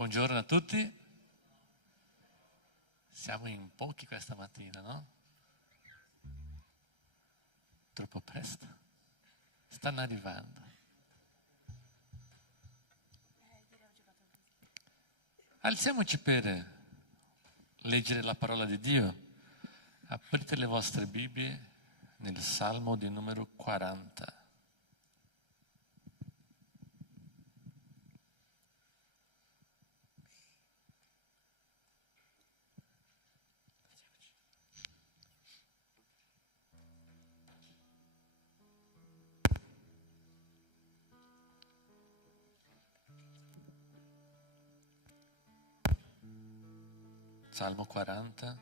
Buongiorno a tutti. Siamo in pochi questa mattina, no? Troppo presto. Stanno arrivando. Alziamoci per leggere la parola di Dio. Aprite le vostre Bibbie nel Salmo di numero 40. Salmo 40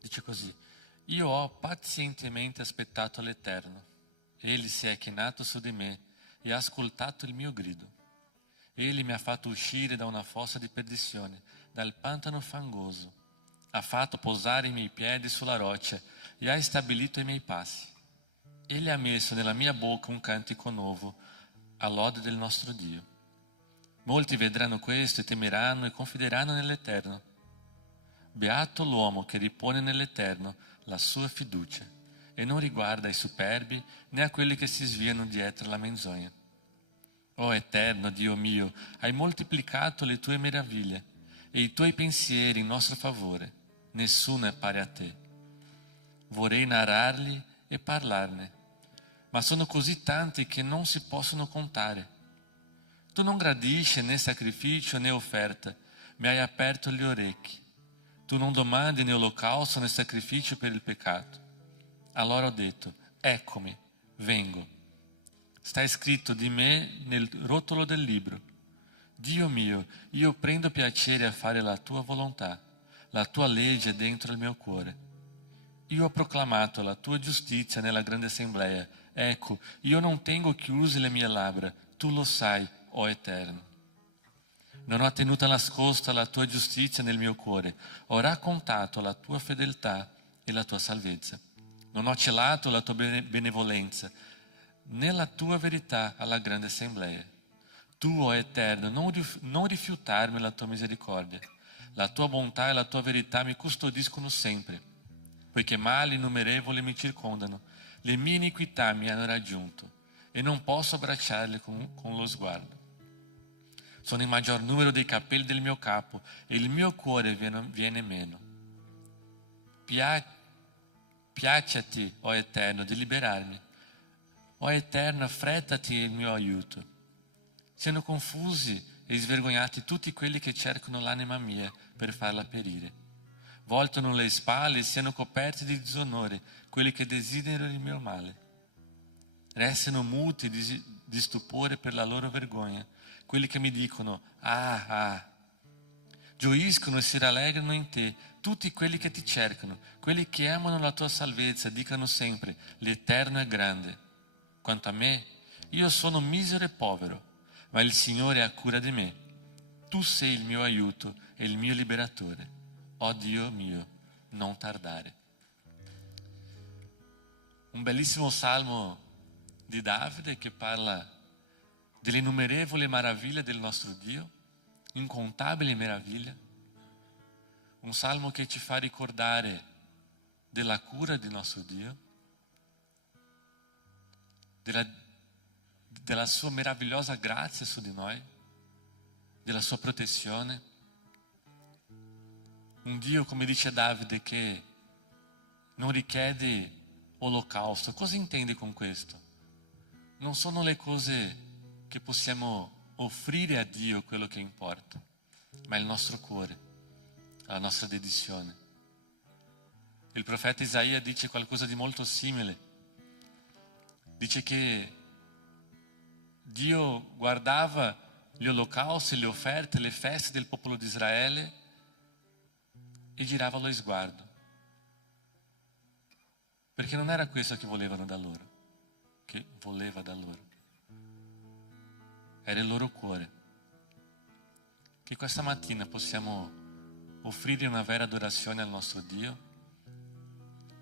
dice così: Io ho pazientemente aspettato l'Eterno. Egli si è chinato su di me e ha ascoltato il mio grido. Egli mi ha fatto uscire da una fossa di perdizione, dal pantano fangoso. Ha fatto posare i miei piedi sulla roccia e ha stabilito i miei passi. Egli ha messo nella mia bocca un cantico nuovo, all'ode del nostro Dio. Molti vedranno questo e temeranno e confideranno nell'Eterno. Beato l'uomo che ripone nell'Eterno la sua fiducia e non riguarda i superbi né a quelli che si sviano dietro la menzogna. O Eterno Dio mio, hai moltiplicato le tue meraviglie e i tuoi pensieri in nostro favore. Nessuno è pari a te. Vorrei narrarli e parlarne, ma sono così tanti che non si possono contare. Tu non gradisci né sacrificio né offerta, mi hai aperto gli orecchi. Tu non domandi né olocausto né sacrificio per il peccato. Allora ho detto: eccomi, vengo. Sta scritto di me nel rotolo del libro. Dio mio, io prendo piacere a fare la tua volontà, la tua legge è dentro il mio cuore. Io ho proclamato la tua giustizia nella grande assemblea. Ecco, io non tengo chiuse le mie labbra, tu lo sai, o Eterno. Non ho tenuto nascosta la tua giustizia nel mio cuore, ho raccontato la tua fedeltà e la tua salvezza. Non ho celato la tua benevolenza, né la tua verità alla grande assemblea. Tu, o Eterno, non rifiutarmi la tua misericordia. La tua bontà e la tua verità mi custodiscono sempre, poiché mali innumerevoli mi circondano, le mie iniquità mi hanno raggiunto e non posso abbracciarle con lo sguardo. Sono il maggior numero dei capelli del mio capo e il mio cuore viene meno. Piacciati, o Eterno, di liberarmi. O Eterno, affrettati il mio aiuto. Siano confusi e svergognati tutti quelli che cercano l'anima mia per farla perire. Voltano le spalle e siano coperti di disonore quelli che desiderano il mio male. Restano muti di stupore per la loro vergogna quelli che mi dicono: ah, ah. Gioiscono e si rallegrano in te tutti quelli che ti cercano, quelli che amano la tua salvezza, dicano sempre: l'Eterno è grande. Quanto a me, io sono misero e povero, ma il Signore ha cura di me. Tu sei il mio aiuto e il mio liberatore. O Dio mio, non tardare. Un bellissimo salmo di Davide che parla delle innumerevoli meraviglie del nostro Dio, incontabili meraviglie. Un salmo che ci fa ricordare della cura del nostro Dio, della sua meravigliosa grazia su di noi, della sua protezione. Un Dio, come dice Davide, che non richiede olocausto. Cosa intende con questo? Non sono le cose che possiamo offrire a Dio quello che importa, ma il nostro cuore, la nostra dedizione. Il profeta Isaia dice qualcosa di molto simile. Dice che Dio guardava gli olocausti, le offerte, le feste del popolo di Israele e girava lo sguardo, perché non era questo che volevano da loro, che voleva da loro. Era il loro cuore. Che questa mattina possiamo offrire una vera adorazione al nostro Dio,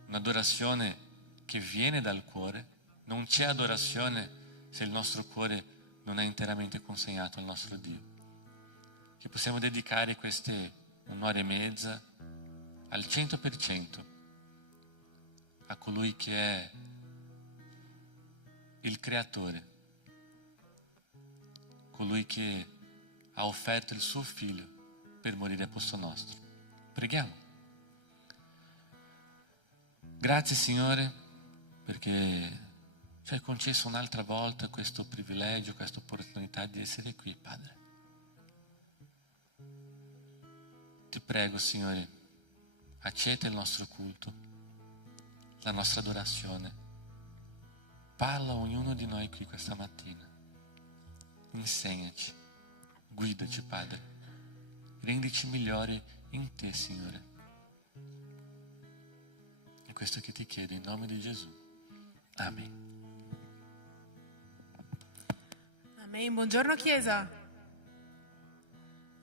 un'adorazione che viene dal cuore. Non c'è adorazione se il nostro cuore non è interamente consegnato al nostro Dio. che possiamo dedicare queste 1 ora e mezza al 100% a colui che è il creatore, colui che ha offerto il suo figlio per morire a posto nostro. Preghiamo. Grazie Signore perché ci hai concesso un'altra volta questo privilegio, questa opportunità di essere qui, Padre. Ti prego Signore, accetta il nostro culto, la nostra adorazione. Parla a ognuno di noi qui questa mattina. Insegnaci, guidaci Padre, rendici migliori in te Signore. È questo che ti chiedo in nome di Gesù. Amen. Amen. Buongiorno Chiesa.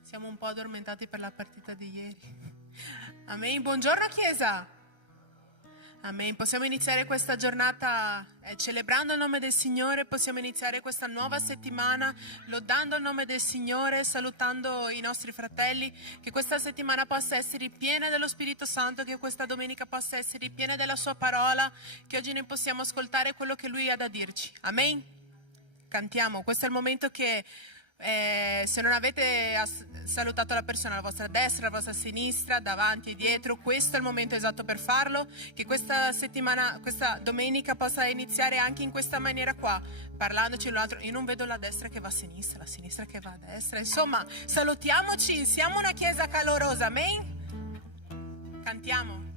Siamo un po' addormentati per la partita di ieri. Amen. Buongiorno Chiesa. Amen. Possiamo iniziare questa giornata celebrando il nome del Signore, possiamo iniziare questa nuova settimana lodando il nome del Signore, salutando i nostri fratelli, che questa settimana possa essere piena dello Spirito Santo, che questa domenica possa essere piena della Sua parola, che oggi noi possiamo ascoltare quello che Lui ha da dirci. Amen. Cantiamo, questo è il momento che se non avete salutato la persona alla vostra destra, alla vostra sinistra, davanti e dietro, questo è il momento esatto per farlo, che questa settimana, questa domenica possa iniziare anche in questa maniera qua, parlandoci l'altro. Io non vedo la destra che va a sinistra, la sinistra che va a destra, insomma salutiamoci, siamo una chiesa calorosa, amen? Cantiamo.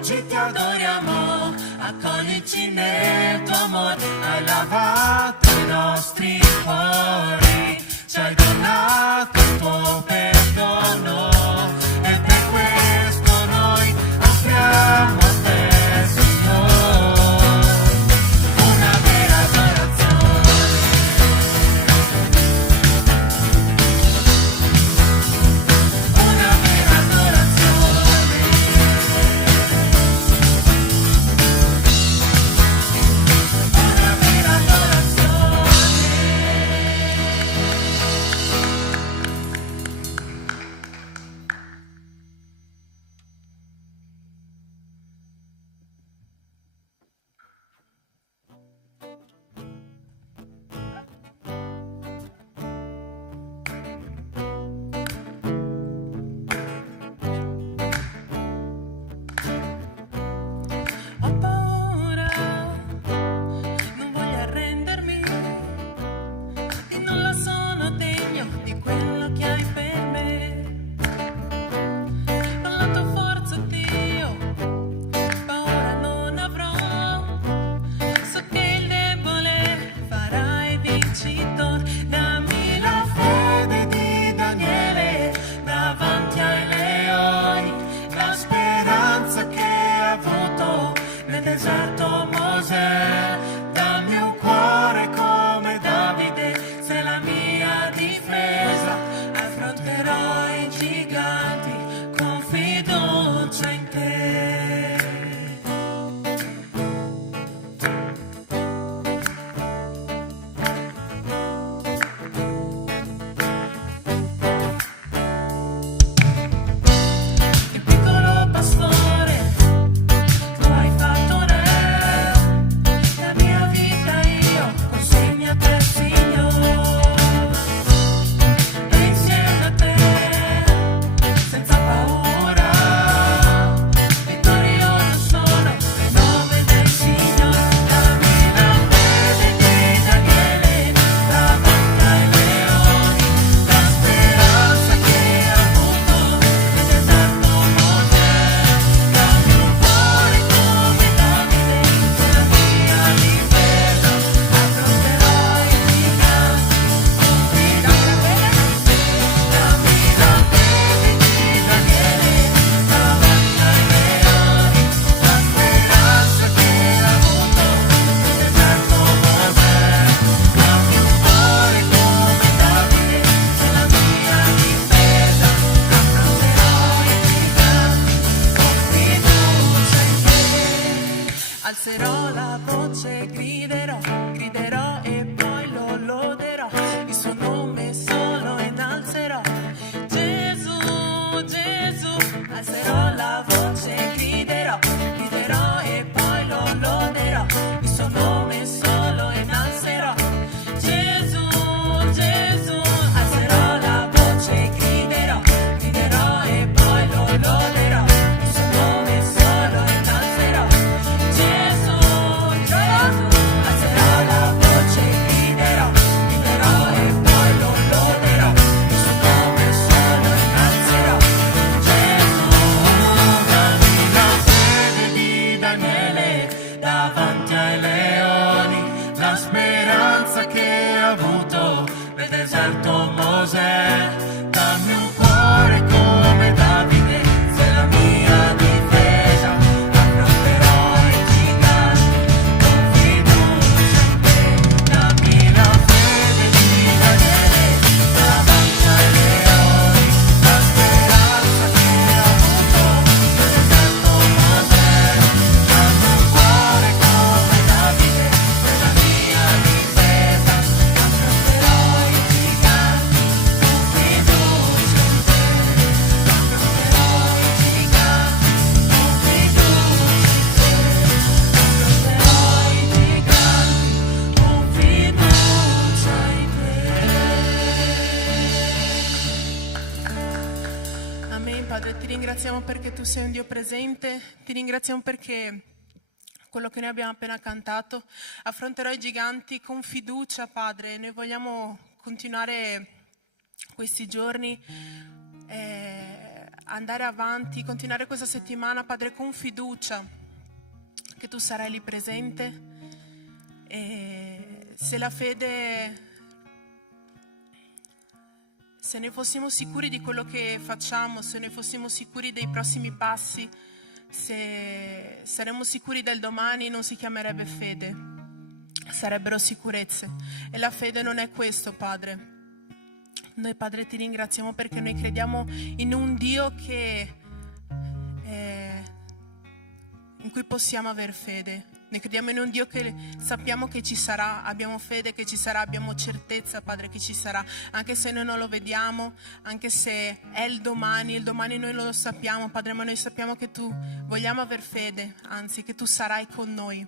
oggi ti adoriamo, accoglici nel tuo amore, hai lavato i nostri cuori, ci hai donato il tuo perdono, e per questo noi offriamo deserto Mosè, dammi un cuore come Davide, sei la mia difesa, affronterò i giganti con fiducia in te. Il piccolo pastore, tu hai fatto re, la mia vita io consegno a te, Signore, e insieme a te, senza paura, vittorioso sono nel nome del Signore. Dammi la fede di Daniele davanti ai leoni, la speranza che ha avuto nel deserto Mosè. Dammi un cuore come Davide, sei la mia difesa, affronterò i giganti con fiducia in te. Dammi la fede di Daniele davanti ai leoni, la speranza che ha avuto nel deserto Mosè. Dammi un cuore come Davide, sei la mia difesa, affronterò i giganti con fiducia in te. Alzerò la voce, griderò e poi lo loderò, il suo nome solo innalzerò. Gesù, Gesù, alzerò la voce, griderò e poi lo loderò, il suo nome solo innalzerò. Gesù, Gesù, alzerò la voce, griderò e poi lo loderò, il suo nome solo innalzerò. Gesù, Gesù, alzerò la voce, griderò e poi lo loderò, il suo nome solo innalzerò. Gesù, dammi la fede di Daniele davanti ai leoni, la speranza che ha avuto nel deserto Mosè. Dammi un cuore come Davide, sei la mia difesa, affronterò i giganti con fiducia in te. Dammi la fede di Daniele davanti ai leoni, la speranza che ha avuto nel deserto Mosè. Dammi un cuore come Davide, sei la mia difesa, affronterò i giganti con fiducia in te. Affronterò i giganti con fiducia in te. Affronterò i giganti con fiducia in te. Amen, Padre, ti ringraziamo perché tu sei un Dio presente, ti ringraziamo perché quello che noi abbiamo appena cantato, affronterò i giganti con fiducia, Padre. Noi vogliamo continuare questi giorni, andare avanti, continuare questa settimana, Padre, con fiducia, che tu sarai lì presente. E se la fede, se ne fossimo sicuri di quello che facciamo, se ne fossimo sicuri dei prossimi passi, se saremmo sicuri del domani, non si chiamerebbe fede, sarebbero sicurezze. E la fede non è questo, Padre. Noi, Padre, ti ringraziamo perché noi crediamo in un Dio in cui possiamo aver fede. Noi crediamo in un Dio che sappiamo che ci sarà, abbiamo fede che ci sarà, abbiamo certezza, Padre, che ci sarà, anche se noi non lo vediamo, anche se è il domani noi non lo sappiamo, Padre, ma noi sappiamo che tu vogliamo aver fede, anzi che tu sarai con noi.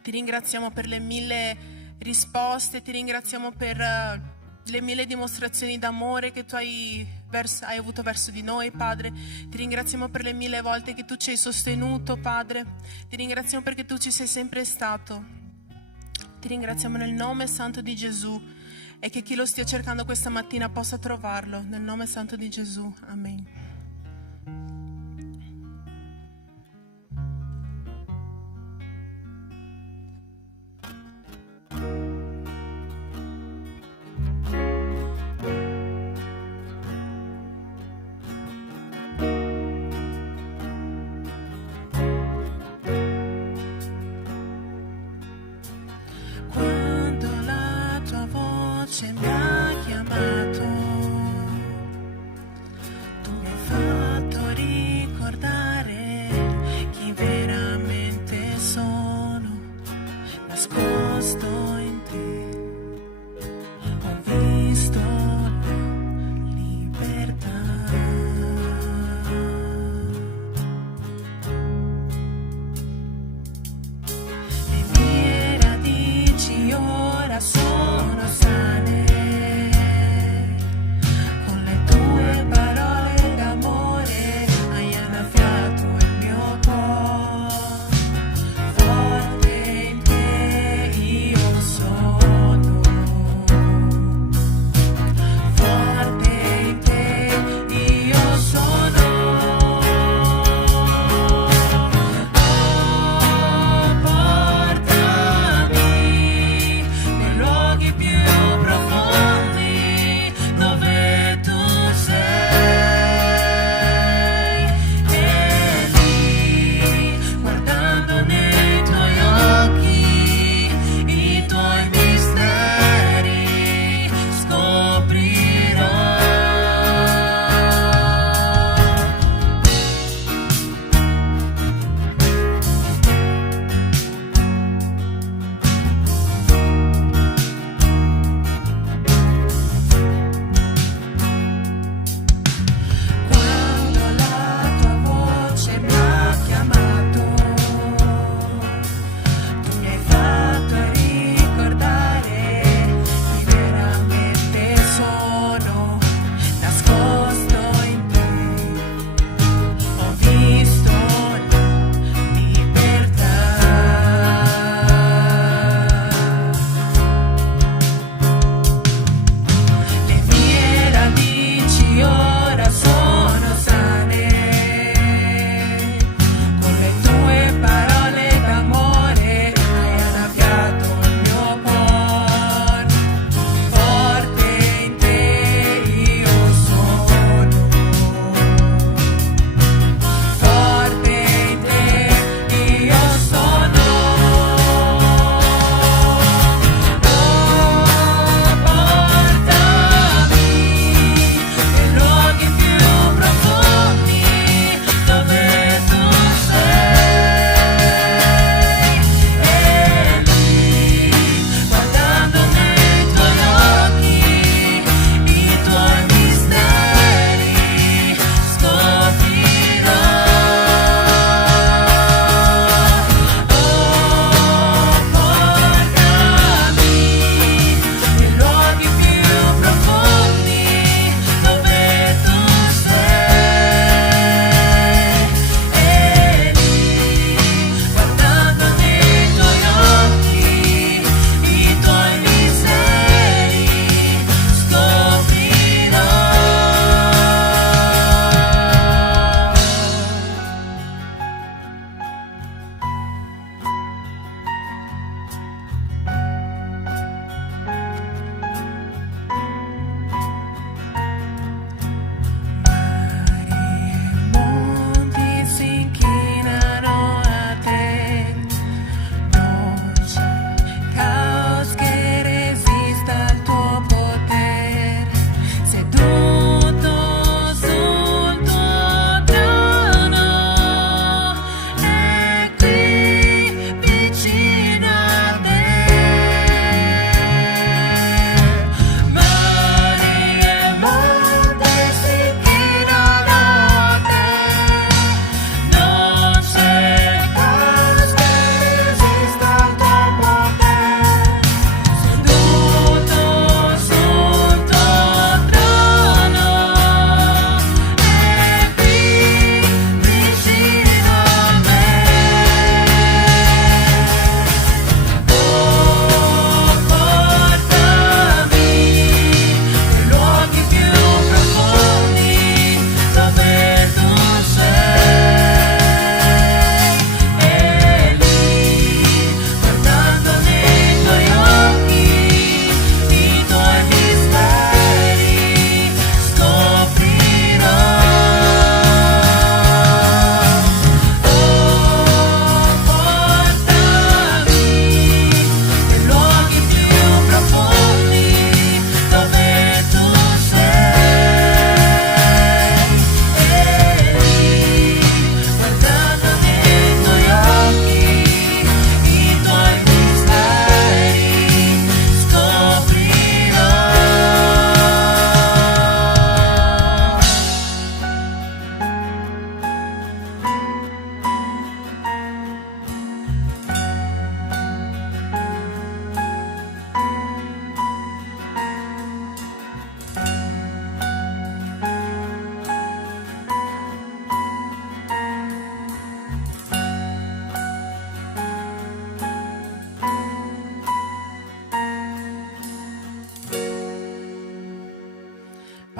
Ti ringraziamo per le 1000 risposte, ti ringraziamo per le 1000 dimostrazioni d'amore che tu hai avuto verso di noi, Padre. Ti ringraziamo per le 1000 volte che tu ci hai sostenuto, Padre. Ti ringraziamo perché tu ci sei sempre stato. Ti ringraziamo nel nome santo di Gesù, e che chi lo stia cercando questa mattina possa trovarlo, nel nome santo di Gesù. Amen.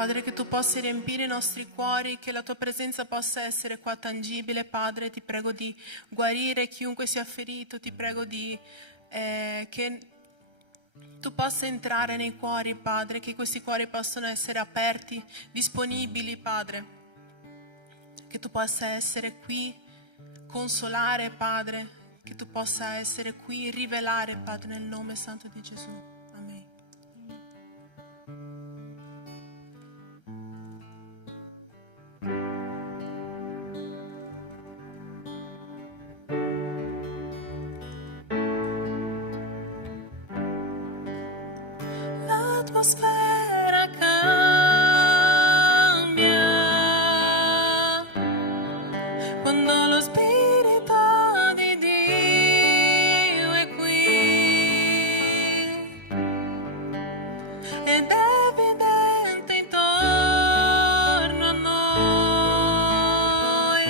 Padre, che tu possa riempire i nostri cuori, che la tua presenza possa essere qua tangibile, Padre. Ti prego di guarire chiunque sia ferito, ti prego che tu possa entrare nei cuori, Padre, che questi cuori possano essere aperti, disponibili, Padre. Che tu possa essere qui, consolare, Padre. Che tu possa essere qui, rivelare, Padre, nel nome santo di Gesù. Amen. L'atmosfera cambia quando lo Spirito di Dio è qui ed è evidente intorno a noi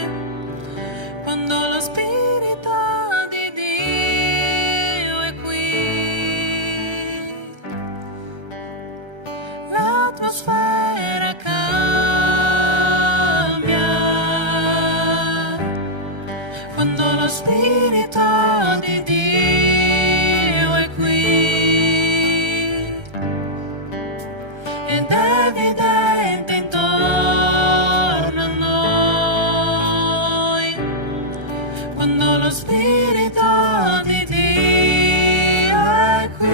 quando lo Spirito di Dio è qui. L'atmosfera cambia quando lo Spirito di Dio è qui ed è evidente intorno a noi quando lo Spirito di Dio è qui.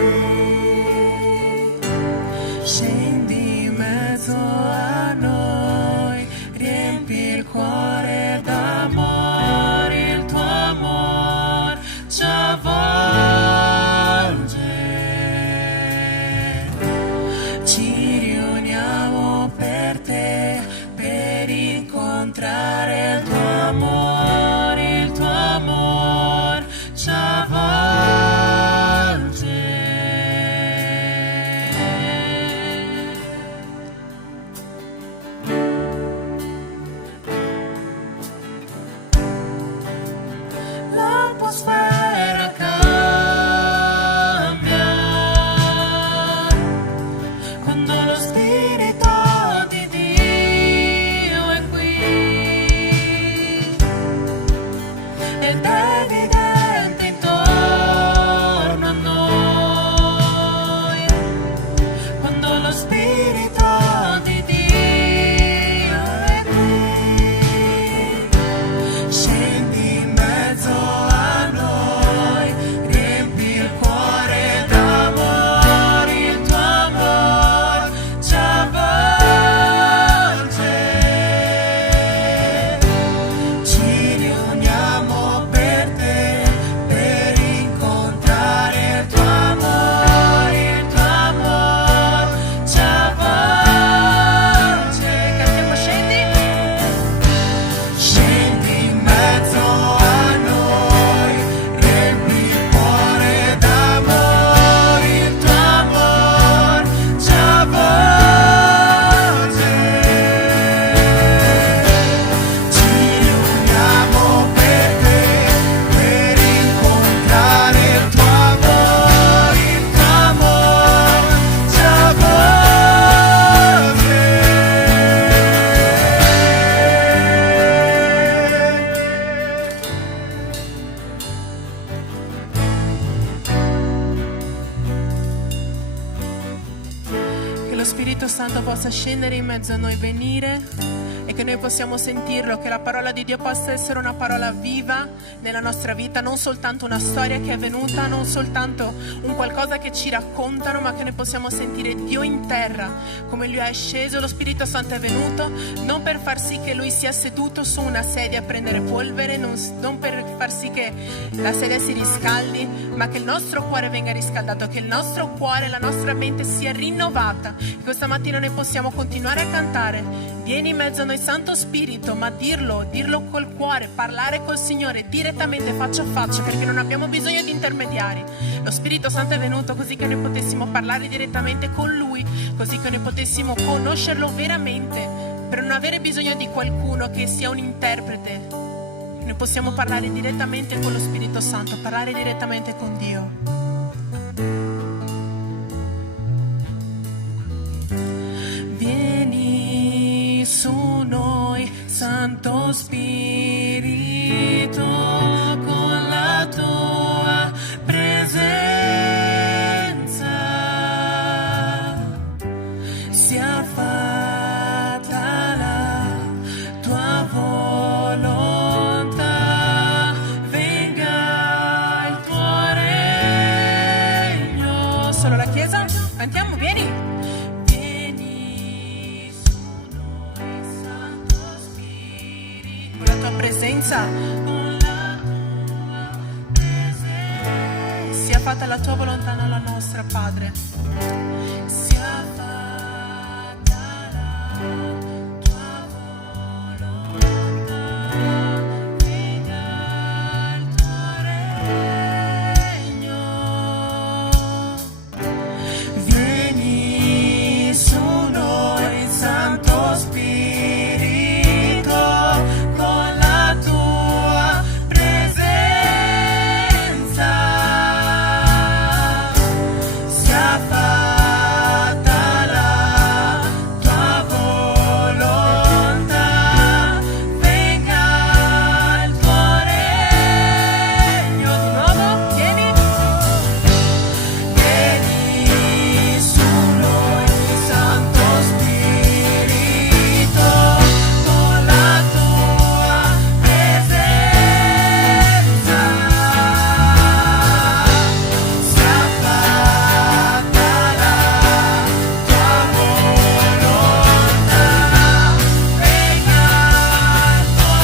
Scendi in mezzo a noi, riempi il cuore d'amore, il tuo amor ci avvolge. Ci riuniamo per te, per incontrare il tuo amor ci avvolge. L'atmosfera cambia quando lo Spirito di Dio è qui ed è evidente intorno a noi quando lo Spirito di Dio è qui. Scendi in mezzo a noi, riempi il cuore d'amore, il tuo amor ci avvolge. Ci riuniamo per te, per incontrare il tuo amor ci avvolge. Cantiamo scendi. Scendi in mezzo a noi, riempi il cuore d'amore, il tuo amor ci avvolge. Ci riuniamo per te, per incontrare il tuo amor ci avvolge. Che lo Spirito Santo possa scendere in mezzo a noi, venire e che noi possiamo sentirlo, che la parola di Dio possa essere una parola viva nella nostra vita, non soltanto una storia che è venuta, non soltanto un qualcosa che ci raccontano, ma che noi possiamo sentire Dio in terra, come Lui è sceso. Lo Spirito Santo è venuto non per far sì che Lui sia seduto su una sedia a prendere polvere, non per far sì che la sedia si riscaldi, ma che il nostro cuore venga riscaldato, che il nostro cuore, la nostra mente sia rinnovata. E questa mattina noi possiamo continuare a cantare: vieni in mezzo a noi Santo Spirito, ma dirlo col cuore, parlare col Signore direttamente, faccia a faccia, perché non abbiamo bisogno di intermediari. Lo Spirito Santo è venuto così che noi potessimo parlare direttamente con Lui, così che noi potessimo conoscerlo veramente, per non avere bisogno di qualcuno che sia un interprete. Noi possiamo parlare direttamente con lo Spirito Santo, parlare direttamente con Dio. Vieni presenza. Sia fatta la tua volontà, non la nostra, Padre. Sia fatta la tua volontà, venga il tuo regno. Vieni su noi, Santo Spirito, con la tua presenza. Sia fatta la tua volontà, venga il tuo regno. Di nuovo, vieni su noi, Santo Spirito, con la tua presenza. Sia fatta la tua volontà, venga il tuo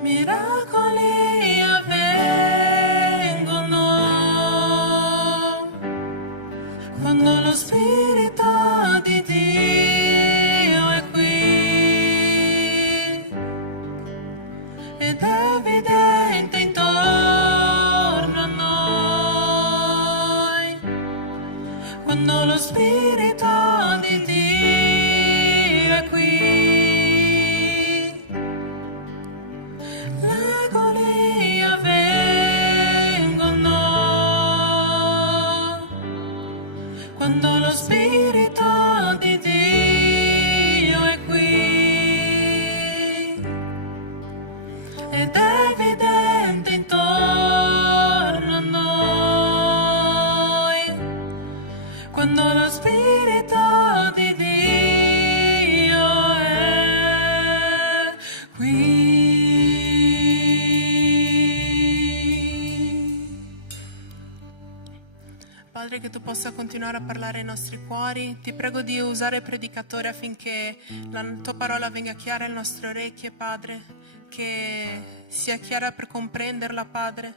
miracoli avvengono quando lo Spirito di Dio è qui, ed è evidente intorno a noi quando lo Spirito di Dio è qui. Miracoli avvengono quando lo Spirito di Dio è qui, ed è evidente intorno a noi quando lo Spirito di Dio è qui. Padre, che tu possa continuare a parlare ai nostri cuori. Ti prego di usare il predicatore affinché la tua parola venga chiara alle nostre orecchie, Padre, che sia chiara per comprenderla, Padre,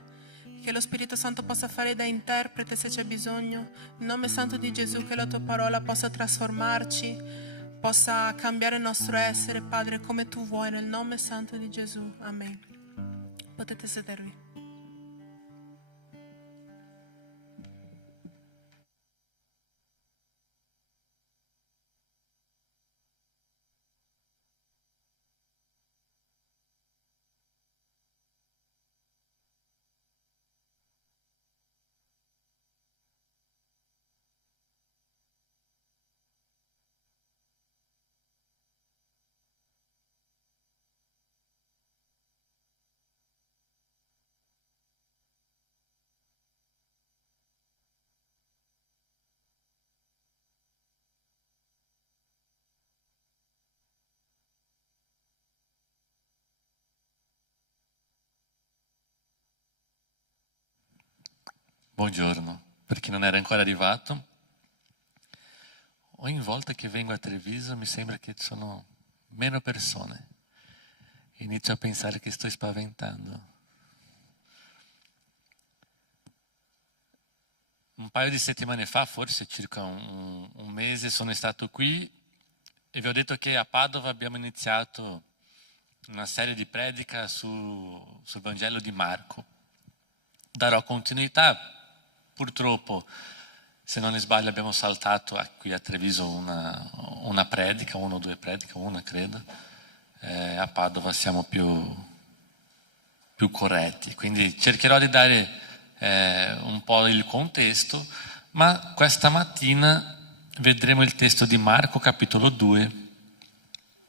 che lo Spirito Santo possa fare da interprete se c'è bisogno. Nel nome santo di Gesù, che la tua parola possa trasformarci, possa cambiare il nostro essere, Padre, come tu vuoi, nel nome santo di Gesù. Amen. Potete sedervi. Buongiorno, per chi non era ancora arrivato. Ogni volta che vengo a Treviso mi sembra che ci sono meno persone. Inizio a pensare che sto spaventando. Un paio di settimane fa, forse circa un mese, sono stato qui e vi ho detto che a Padova abbiamo iniziato una serie di predica sul Vangelo di Marco. Darò continuità. Purtroppo, se non sbaglio, abbiamo saltato qui a Treviso una predica, una o due prediche, una credo. A Padova siamo più corretti, quindi cercherò di dare un po' il contesto, ma questa mattina vedremo il testo di Marco capitolo 2,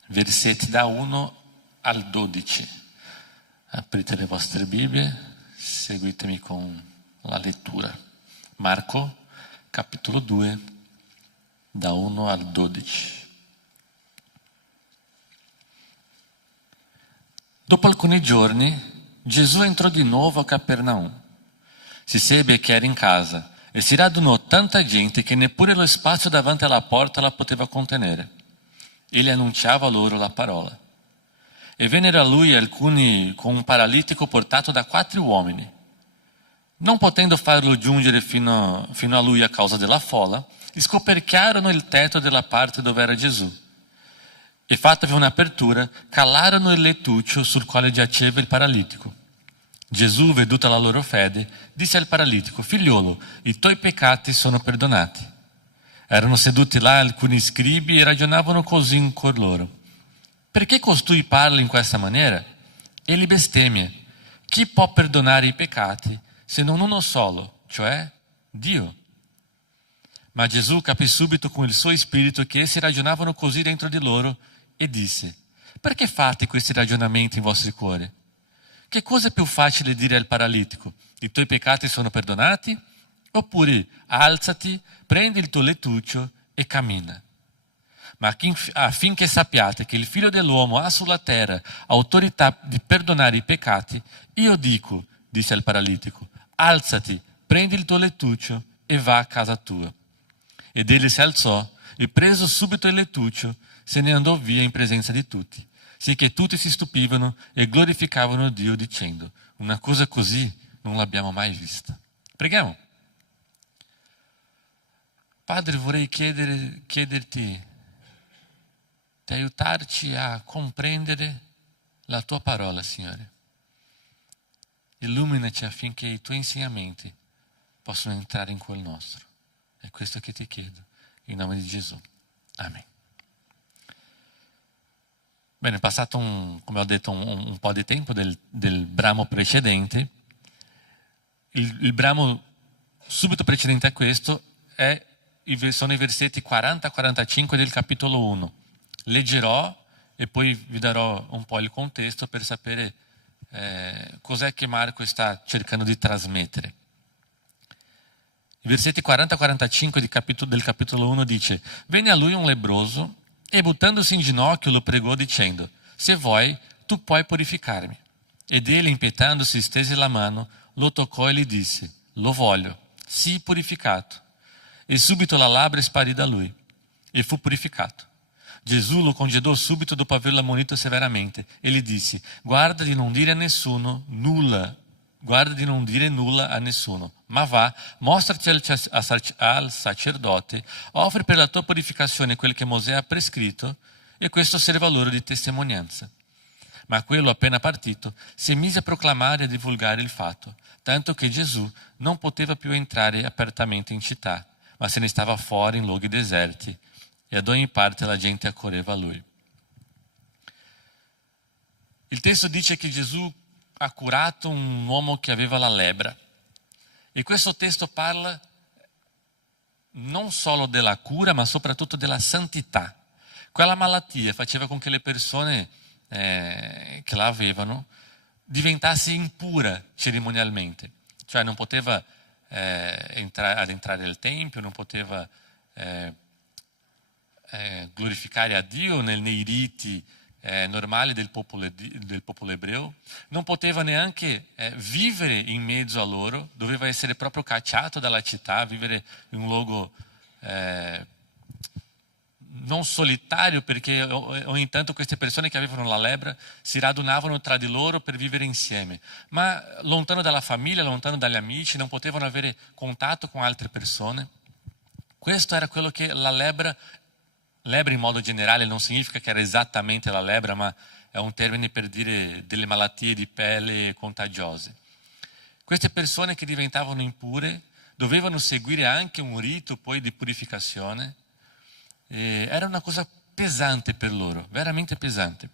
versetti da 1 al 12. Aprite le vostre Bibbie, seguitemi con la lettura. Marco capitolo 2, da 1 al 12. Dopo alcuni giorni Gesù entrò di nuovo a Capernaum. Si sebbe che era in casa e si radunò tanta gente che neppure lo spazio davanti alla porta la poteva contenere. Egli annunciava loro la parola. E vennero a lui alcuni con un paralitico portato da 4 uomini. Non potendo farlo giungere fino a lui a causa della folla, scoperchiarono il tetto della parte dove era Gesù. E fattavi un'apertura, calarono il lettuccio sul quale giaceva il paralitico. Gesù, veduta la loro fede, disse al paralitico: figliolo, i tuoi peccati sono perdonati. Erano seduti là alcuni scribi e ragionavano così in cuor loro: perché costui parla in questa maniera? Egli bestemmia. Chi può perdonare i peccati se non uno solo, cioè Dio? Ma Gesù capì subito con il suo spirito che essi ragionavano così dentro di loro e disse: perché fate questi ragionamenti in vostri cuori? Che cosa è più facile dire al paralitico: i tuoi peccati sono perdonati? Oppure alzati, prendi il tuo lettuccio e cammina. Ma affinché sappiate che il Figlio dell'uomo ha sulla terra autorità di perdonare i peccati, io dico, disse al paralitico: alzati, prendi il tuo lettuccio e va a casa tua. Ed egli si alzò e preso subito il lettuccio se ne andò via in presenza di tutti, sicché tutti si stupivano e glorificavano Dio dicendo: una cosa così non l'abbiamo mai vista. Preghiamo. Padre, vorrei chiederti di aiutarci a comprendere la tua parola, Signore. Illuminaci affinché i tuoi insegnamenti possano entrare in quel nostro. È questo che ti chiedo, in nome di Gesù. Amen. Bene, è passato come ho detto, un po' di tempo del brano precedente. Il brano subito precedente a questo sono i versetti 40-45 del capitolo 1. Leggerò e poi vi darò un po' il contesto per sapere cos'è che Marco sta cercando di trasmettere. I versetti 40-45 del capitolo 1 dice: venne a lui un lebbroso e buttandosi in ginocchio lo pregò dicendo: se vuoi tu puoi purificarmi. Ed egli, impietandosi, stese la mano, lo toccò e gli disse: lo voglio, sii purificato. E subito la labbra sparì da lui e fu purificato. Gesù lo congedò subito dopo averlo ammonito severamente e gli disse: guarda di non dire nulla a nessuno, ma va, mostrati al sacerdote, offri per la tua purificazione quel che Mosè ha prescritto, e questo serva loro di testimonianza. Ma quello, appena partito, si mise a proclamare e a divulgare il fatto, tanto che Gesù non poteva più entrare apertamente in città, ma se ne stava fuori in luoghi deserti, e ad ogni parte la gente accorreva a lui. Il testo dice che Gesù ha curato un uomo che aveva la lebbra. E questo testo parla non solo della cura, ma soprattutto della santità. Quella malattia faceva con che le persone che la avevano diventasse impura cerimonialmente. Cioè non poteva entrare al Tempio, non poteva glorificare a Dio nei riti normali del popolo ebreo, non poteva neanche vivere in mezzo a loro, doveva essere proprio cacciato dalla città, vivere in un luogo non solitario, perché ogni tanto queste persone che avevano la lebbra si radunavano tra di loro per vivere insieme, ma lontano dalla famiglia, lontano dagli amici, non potevano avere contatto con altre persone. Questo era quello che la lebbra in modo generale non significa che era esattamente la lebbra, ma è un termine per dire delle malattie di pelle contagiose. Queste persone che diventavano impure dovevano seguire anche un rito poi di purificazione. Era una cosa pesante per loro, veramente pesante.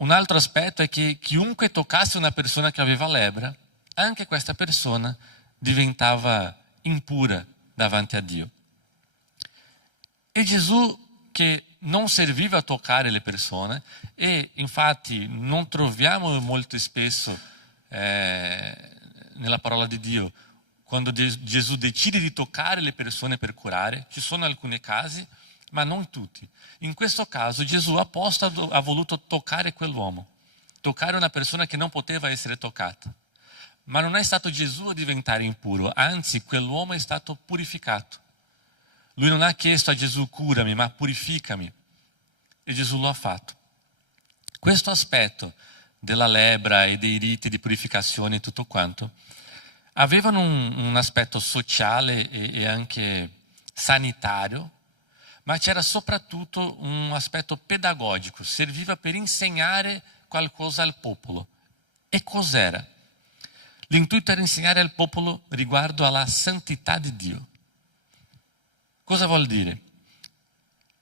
Un altro aspetto è che chiunque toccasse una persona che aveva lebbra, anche questa persona diventava impura davanti a Dio. E Gesù, che non serviva a toccare le persone, e infatti non troviamo molto spesso nella parola di Dio quando Gesù decide di toccare le persone per curare, ci sono alcuni casi, ma non tutti. In questo caso Gesù apposta ha voluto toccare quell'uomo, toccare una persona che non poteva essere toccata. Ma non è stato Gesù a diventare impuro, anzi quell'uomo è stato purificato. Lui non ha chiesto a Gesù curami, ma purificami. E Gesù lo ha fatto. Questo aspetto della lebbra e dei riti di purificazione e tutto quanto avevano un aspetto sociale e anche sanitario, ma c'era soprattutto un aspetto pedagogico, serviva per insegnare qualcosa al popolo. E cos'era? L'intuito era insegnare al popolo riguardo alla santità di Dio. Cosa vuol dire?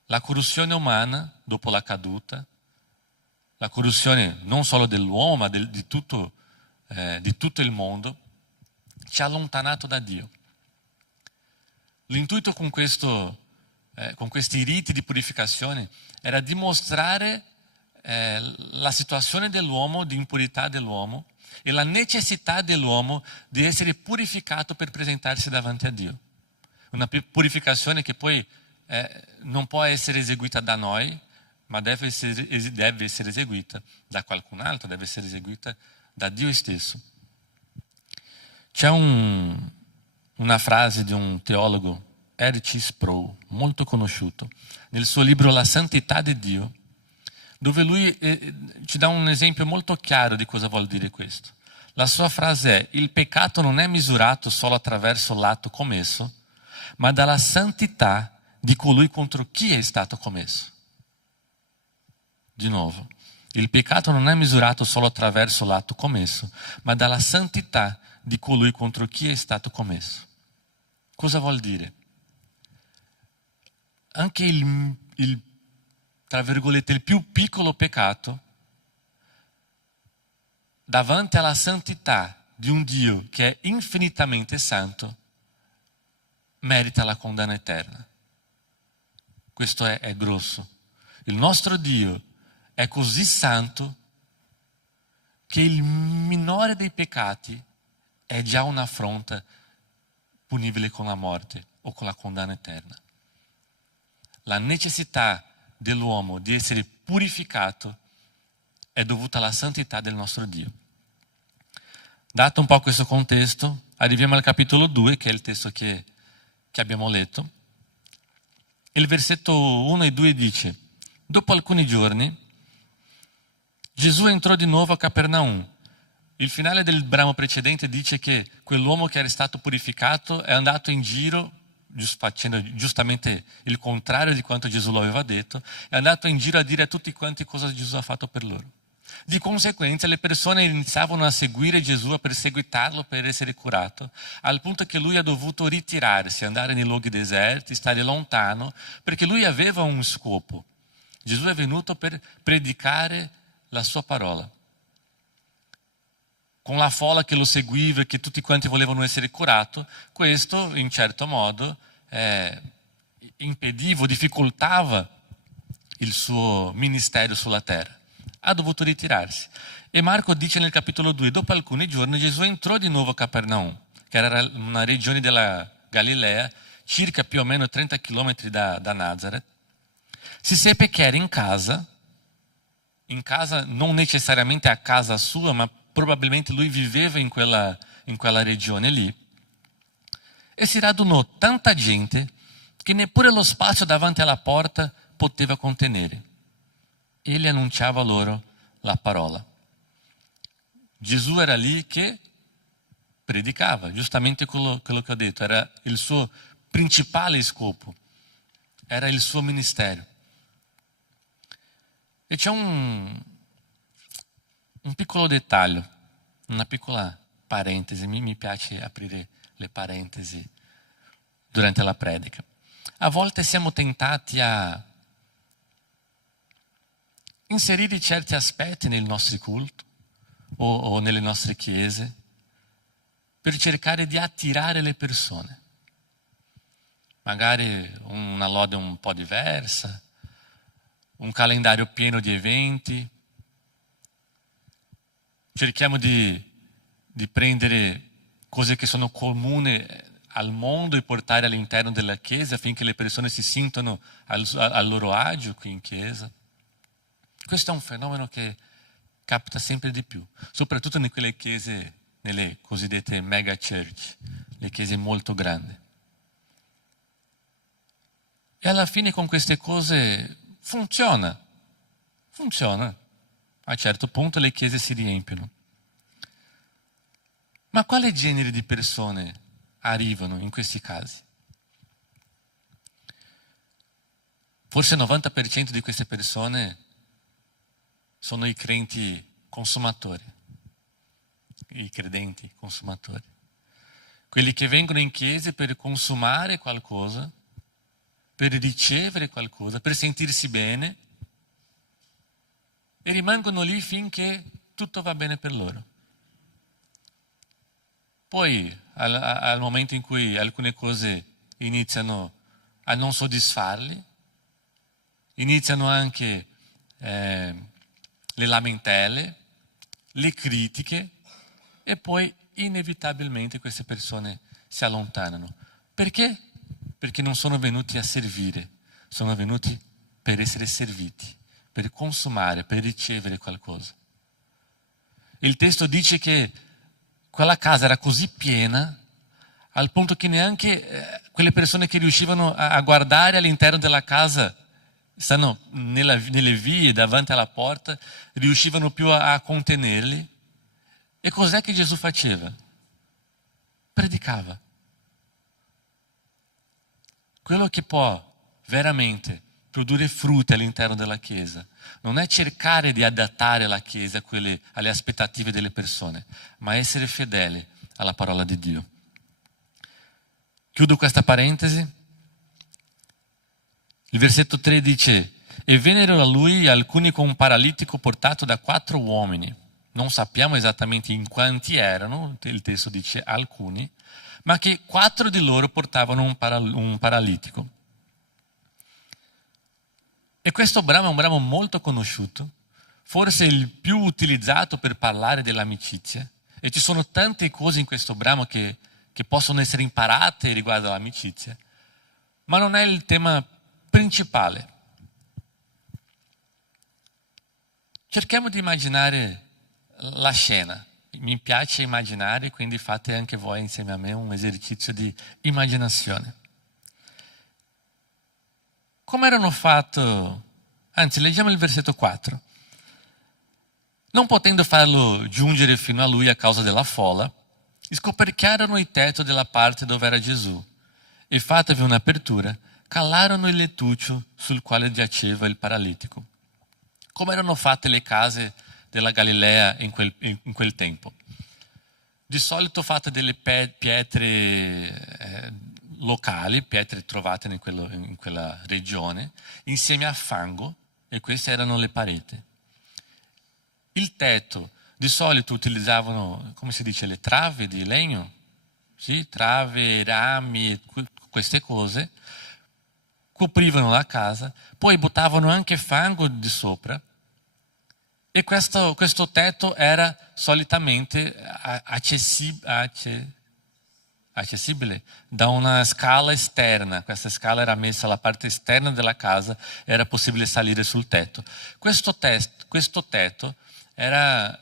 La corruzione umana, dopo la caduta, la corruzione non solo dell'uomo, ma di tutto il mondo, ci ha allontanato da Dio. L'intuito con questi riti di purificazione era dimostrare la situazione dell'uomo, di impurità dell'uomo e la necessità dell'uomo di essere purificato per presentarsi davanti a Dio. Una purificazione che poi non può essere eseguita da noi, ma deve essere eseguita da qualcun altro, deve essere eseguita da Dio stesso. C'è una frase di un teologo, R.C. Sproul, molto conosciuto, nel suo libro La santità di Dio, dove lui ci dà un esempio molto chiaro di cosa vuol dire questo. La sua frase è: il peccato non è misurato solo attraverso l'atto commesso, ma dalla santità di colui contro chi è stato commesso. Di nuovo, il peccato non è misurato solo attraverso l'atto commesso, ma dalla santità di colui contro chi è stato commesso. Cosa vuol dire? Anche tra virgolette, il più piccolo peccato, davanti alla santità di un Dio che è infinitamente santo, merita la condanna eterna. Questo è grosso. Il nostro Dio è così santo che il minore dei peccati è già un'affronta punibile con la morte o con la condanna eterna. La necessità dell'uomo di essere purificato è dovuta alla santità del nostro Dio. Dato un po' questo contesto, arriviamo al capitolo 2, che è il testo che abbiamo letto. Il versetto 1 e 2 dice: dopo alcuni giorni Gesù entrò di nuovo a Capernaum. Il finale del brano precedente dice che quell'uomo che era stato purificato è andato in giro, facendo giustamente il contrario di quanto Gesù lo aveva detto, è andato in giro a dire a tutti quanti cosa Gesù ha fatto per loro. Di conseguenza le persone iniziavano a seguire Gesù, a perseguitarlo per essere curato, al punto che lui ha dovuto ritirarsi, andare nei luoghi deserti, stare lontano, perché lui aveva un scopo. Gesù è venuto per predicare la sua parola. Con la folla che lo seguiva e che tutti quanti volevano essere curati, questo in certo modo impediva, difficoltava il suo ministero sulla terra. Ha dovuto ritirarsi. E Marco dice nel capitolo 2: dopo alcuni giorni Gesù entrò di nuovo a Capernaum, che era una regione della Galilea, circa più o meno 30 chilometri da Nazareth. Si seppe che era in casa non necessariamente a casa sua, ma probabilmente lui viveva in quella regione lì. E si radunò tanta gente che neppure lo spazio davanti alla porta poteva contenere. Egli annunciava loro la parola. Gesù era lì che predicava, giustamente quello che ho detto, era il suo principale scopo, era il suo ministero. E c'è un piccolo dettaglio, una piccola parentesi, mi piace aprire le parentesi durante la predica. A volte siamo tentati a inserire certi aspetti nei nostri culti o nelle nostre chiese per cercare di attirare le persone. Magari una lode un po' diversa, un calendario pieno di eventi. Cerchiamo di prendere cose che sono comuni al mondo e portare all'interno della Chiesa affinché le persone si sintano al loro agio qui in Chiesa. Questo è un fenomeno che capita sempre di più, soprattutto in quelle chiese, nelle cosiddette mega church, le chiese molto grandi. E alla fine con queste cose funziona. A un certo punto le chiese si riempiono. Ma quale genere di persone arrivano in questi casi? Forse il 90% di queste persone sono i credenti consumatori, i credenti consumatori. Quelli che vengono in chiesa per consumare qualcosa, per ricevere qualcosa, per sentirsi bene e rimangono lì finché tutto va bene per loro. Poi, al momento in cui alcune cose iniziano a non soddisfarli, iniziano anche le lamentele, le critiche e poi inevitabilmente queste persone si allontanano. Perché? Perché non sono venuti a servire, sono venuti per essere serviti, per consumare, per ricevere qualcosa. Il testo dice che quella casa era così piena al punto che neanche quelle persone che riuscivano a guardare all'interno della casa, stanno nelle vie davanti alla porta, riuscivano più a contenerli. E cos'è che Gesù faceva? Predicava. Quello che può veramente produrre frutti all'interno della Chiesa non è cercare di adattare la Chiesa alle aspettative delle persone, ma essere fedele alla parola di Dio. Chiudo questa parentesi. Il versetto 3 dice: e vennero a lui alcuni con un paralitico portato da 4 uomini. Non sappiamo esattamente in quanti erano, il testo dice alcuni, ma che 4 di loro portavano un paralitico. E questo brano è un brano molto conosciuto, forse il più utilizzato per parlare dell'amicizia. E ci sono tante cose in questo brano che possono essere imparate riguardo all'amicizia, ma non è il tema principale. Cerchiamo di immaginare la scena. Mi piace immaginare, quindi fate anche voi insieme a me un esercizio di immaginazione. Come erano fatto? Anzi, leggiamo il versetto 4. Non potendo farlo giungere fino a lui a causa della folla, scoperchiarono il tetto della parte dove era Gesù e, fattavi un'apertura, calarono il lettuccio sul quale giaceva il paralitico. Come erano fatte le case della Galilea in quel tempo? Di solito fatte delle pietre locali, pietre trovate in quella regione, insieme a fango, e queste erano le pareti. Il tetto, di solito utilizzavano, come si dice, le trave di legno, sì? Trave, rami, queste cose, coprivano la casa, poi buttavano anche fango di sopra, e questo tetto era solitamente accessibile da una scala esterna. Questa scala era messa alla parte esterna della casa, era possibile salire sul tetto. Questo tetto era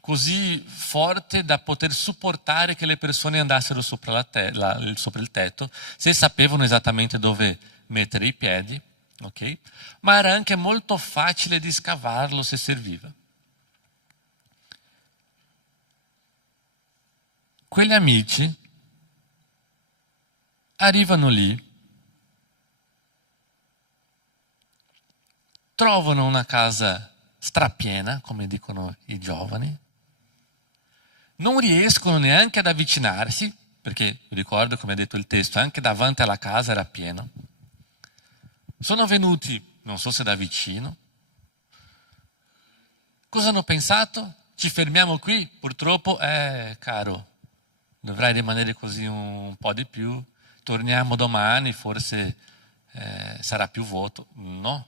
così forte da poter supportare che le persone andassero sopra il tetto, se sapevano esattamente dove mettere i piedi, ok? Ma era anche molto facile di scavarlo se serviva. Quegli amici arrivano lì, trovano una casa strapiena, come dicono i giovani, non riescono neanche ad avvicinarsi, perché ricordo, come ha detto il testo, anche davanti alla casa era pieno. Sono venuti, non so se da vicino, Cosa hanno pensato? Ci fermiamo qui? Purtroppo, caro, dovrai rimanere così un po' di più, torniamo domani, forse sarà più vuoto. No.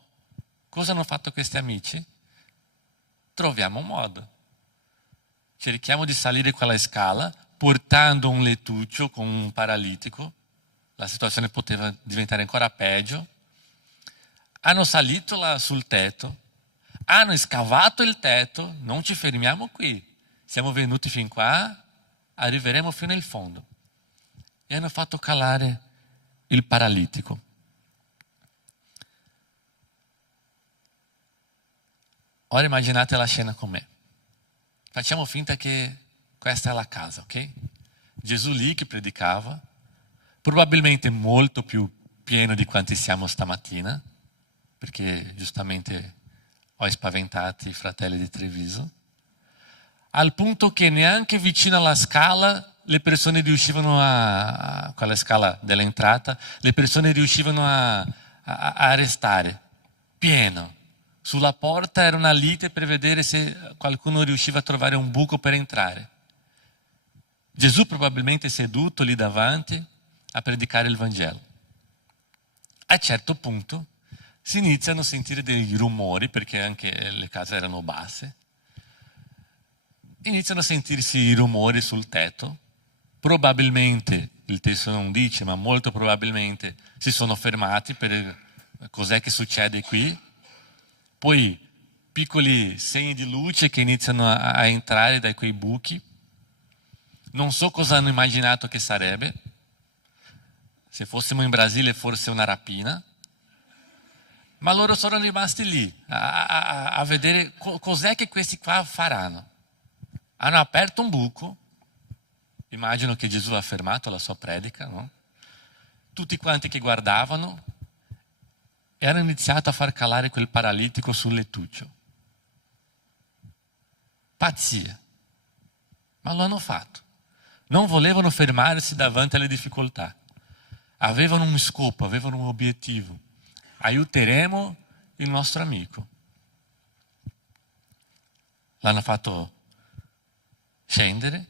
Cosa hanno fatto questi amici? Troviamo un modo. Cerchiamo di salire quella scala portando un lettuccio con un paralitico. La situazione poteva diventare ancora peggio. Hanno salito là sul tetto, hanno scavato il tetto, non ci fermiamo qui. Siamo venuti fin qua, arriveremo fino in fondo. E hanno fatto calare il paralitico. Ora immaginate la scena con me. Facciamo finta che questa è la casa, ok? Gesù lì che predicava, probabilmente molto più pieno di quanti siamo stamattina, perché giustamente ho spaventato i fratelli di Treviso, al punto che neanche vicino alla scala le persone riuscivano quella scala dell'entrata, le persone riuscivano a restare, pieno. Sulla porta era una lite per vedere se qualcuno riusciva a trovare un buco per entrare. Gesù probabilmente seduto lì davanti a predicare il Vangelo. A un certo punto si iniziano a sentire dei rumori, perché anche le case erano basse. Iniziano a sentirsi i rumori sul tetto. Probabilmente, il testo non dice, ma molto probabilmente si sono fermati per cos'è che succede qui. Poi piccoli segni di luce che iniziano a entrare da quei buchi. Non so cosa hanno immaginato che sarebbe. Se fossimo in Brasile forse una rapina. Ma loro sono rimasti lì a vedere cos'è che questi qua faranno. Hanno aperto un buco. Immagino che Gesù ha fermato la sua predica, no? Tutti quanti che guardavano e hanno iniziato a far calare quel paralitico sul lettuccio. Pazzia. Ma lo hanno fatto. Non volevano fermarsi davanti alle difficoltà. Avevano un scopo, avevano un obiettivo. Aiuteremo il nostro amico. L'hanno fatto scendere.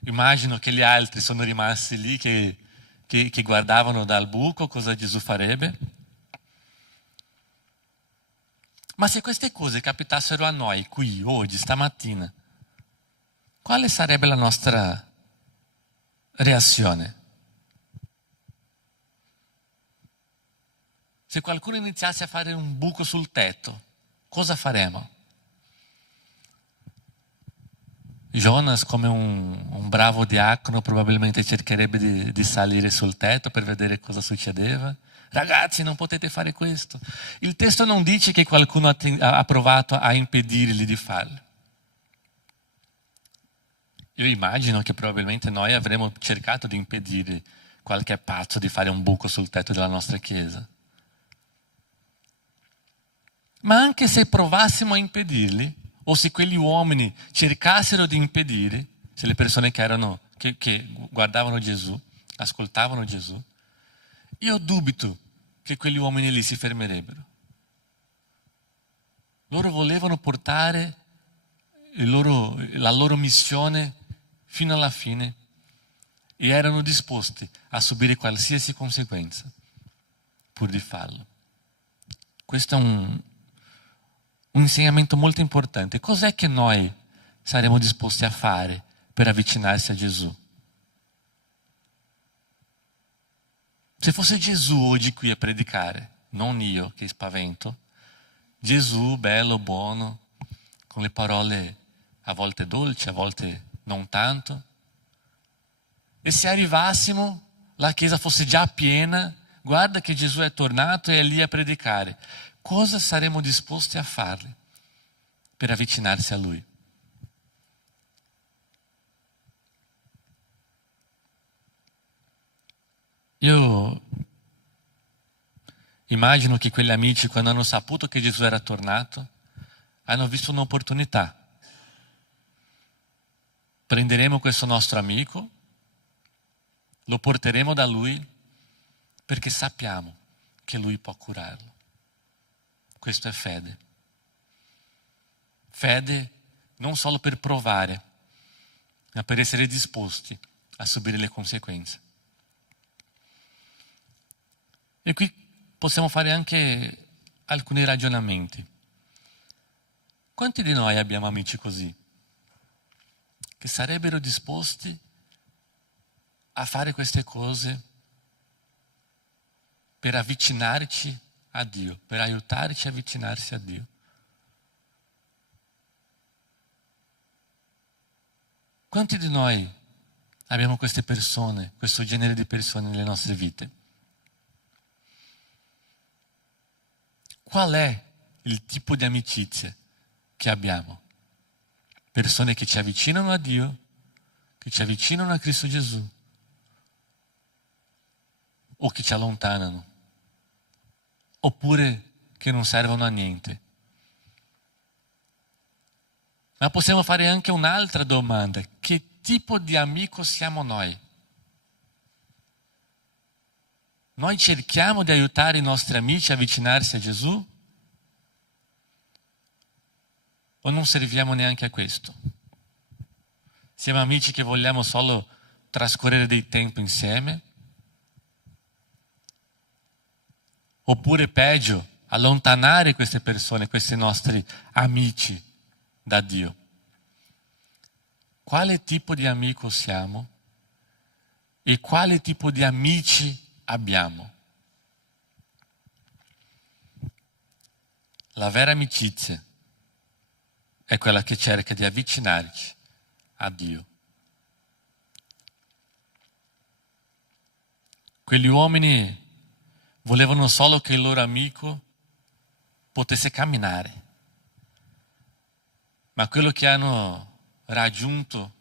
Immagino che gli altri sono rimasti lì che guardavano dal buco cosa Gesù farebbe. Ma se queste cose capitassero a noi qui, oggi, stamattina, quale sarebbe la nostra reazione? Se qualcuno iniziasse a fare un buco sul tetto, cosa faremo? Jonas, come un bravo diacono, probabilmente cercherebbe di salire sul tetto per vedere cosa succedeva. Ragazzi, non potete fare questo. Il testo non dice che qualcuno ha provato a impedirgli di farlo. Io immagino che probabilmente noi avremmo cercato di impedire qualche pazzo di fare un buco sul tetto della nostra chiesa. Ma anche se provassimo a impedirli, o se quegli uomini cercassero di impedire, se le persone che guardavano Gesù, ascoltavano Gesù, io dubito che quegli uomini lì si fermerebbero. Loro volevano portare la loro missione fino alla fine e erano disposti a subire qualsiasi conseguenza pur di farlo. Questo è un insegnamento molto importante. Cos'è che noi saremo disposti a fare per avvicinarsi a Gesù? Se fosse Gesù oggi qui a predicare, non io che spavento, Gesù bello, buono, con le parole a volte dolci, a volte non tanto, e se arrivassimo, la chiesa fosse già piena, guarda che Gesù è tornato e è lì a predicare, cosa saremmo disposti a farle per avvicinarsi a Lui? Io immagino che quegli amici, quando hanno saputo che Gesù era tornato, hanno visto un'opportunità. Prenderemo questo nostro amico, lo porteremo da Lui, perché sappiamo che Lui può curarlo. Questo è fede. Fede non solo per provare, ma per essere disposti a subire le conseguenze. E qui possiamo fare anche alcuni ragionamenti. Quanti di noi abbiamo amici così? Che sarebbero disposti a fare queste cose per avvicinarci a Dio, per aiutarci a avvicinarsi a Dio? Quanti di noi abbiamo queste persone, questo genere di persone nelle nostre vite? Qual è il tipo di amicizie che abbiamo? Persone che ci avvicinano a Dio, che ci avvicinano a Cristo Gesù, o che ci allontanano, oppure che non servono a niente. Ma possiamo fare anche un'altra domanda: che tipo di amico siamo noi? Noi cerchiamo di aiutare i nostri amici a avvicinarsi a Gesù? O non serviamo neanche a questo? Siamo amici che vogliamo solo trascorrere del tempo insieme? Oppure peggio, allontanare queste persone, questi nostri amici da Dio? Quale tipo di amico siamo e quale tipo di amici abbiamo? La vera amicizia è quella che cerca di avvicinarci a Dio. Quegli uomini volevano solo che il loro amico potesse camminare, ma quello che hanno raggiunto,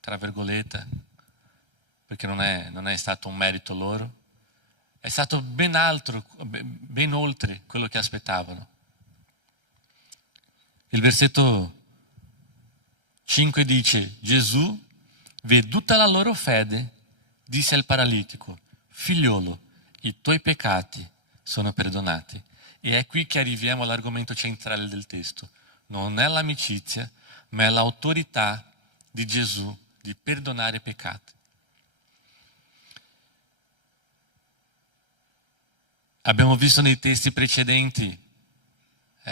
tra virgolette, perché non è stato un merito loro, è stato ben altro, ben oltre quello che aspettavano. Il versetto 5 dice: Gesù, veduta la loro fede, disse al paralitico: figliolo, i tuoi peccati sono perdonati. E è qui che arriviamo all'argomento centrale del testo. Non è l'amicizia, ma è l'autorità di Gesù di perdonare i peccati. Abbiamo visto nei testi precedenti,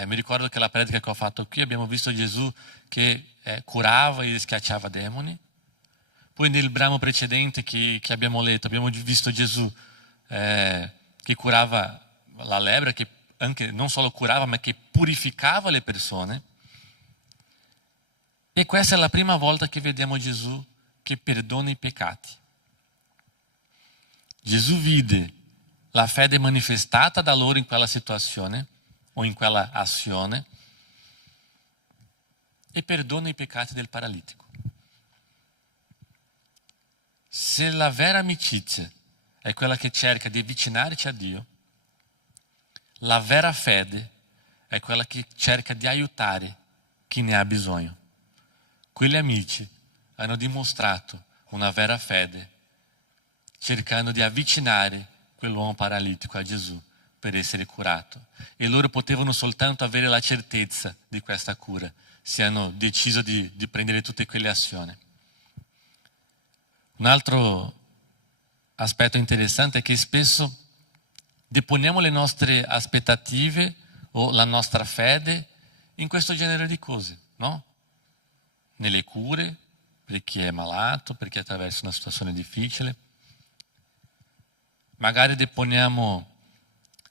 mi ricordo che la predica che ho fatto qui, abbiamo visto Gesù che curava e schiacciava demoni. Poi nel brano precedente che abbiamo letto, abbiamo visto Gesù che curava la lebbra, che anche non solo curava, ma che purificava le persone. E questa è la prima volta che vediamo Gesù che perdona i peccati. Gesù vide la fede manifestata da loro in quella situazione o in quella azione e perdona i peccati del paralitico. Se la vera amicizia è quella che cerca di avvicinarci a Dio, la vera fede è quella che cerca di aiutare chi ne ha bisogno. Quegli amici hanno dimostrato una vera fede, cercando di avvicinare quell'uomo paralitico a Gesù per essere curato. E loro potevano soltanto avere la certezza di questa cura se hanno deciso di prendere tutte quelle azioni. Un altro aspetto interessante è che spesso deponiamo le nostre aspettative o la nostra fede in questo genere di cose, no? Nelle cure, per chi è malato, per chi attraversa una situazione difficile. Magari deponiamo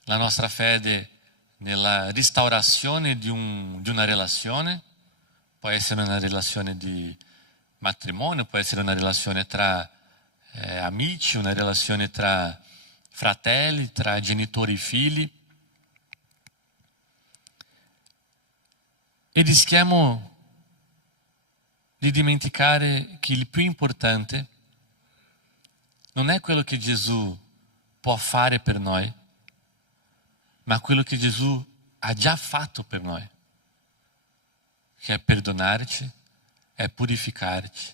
la nostra fede nella restaurazione di una relazione, può essere una relazione di matrimonio, può essere una relazione tra amici, una relazione tra fratelli, tra genitori e figli. E rischiamo di dimenticare che il più importante non è quello che Gesù può fare per noi, ma quello che Gesù ha già fatto per noi, che è perdonarci, è purificarci,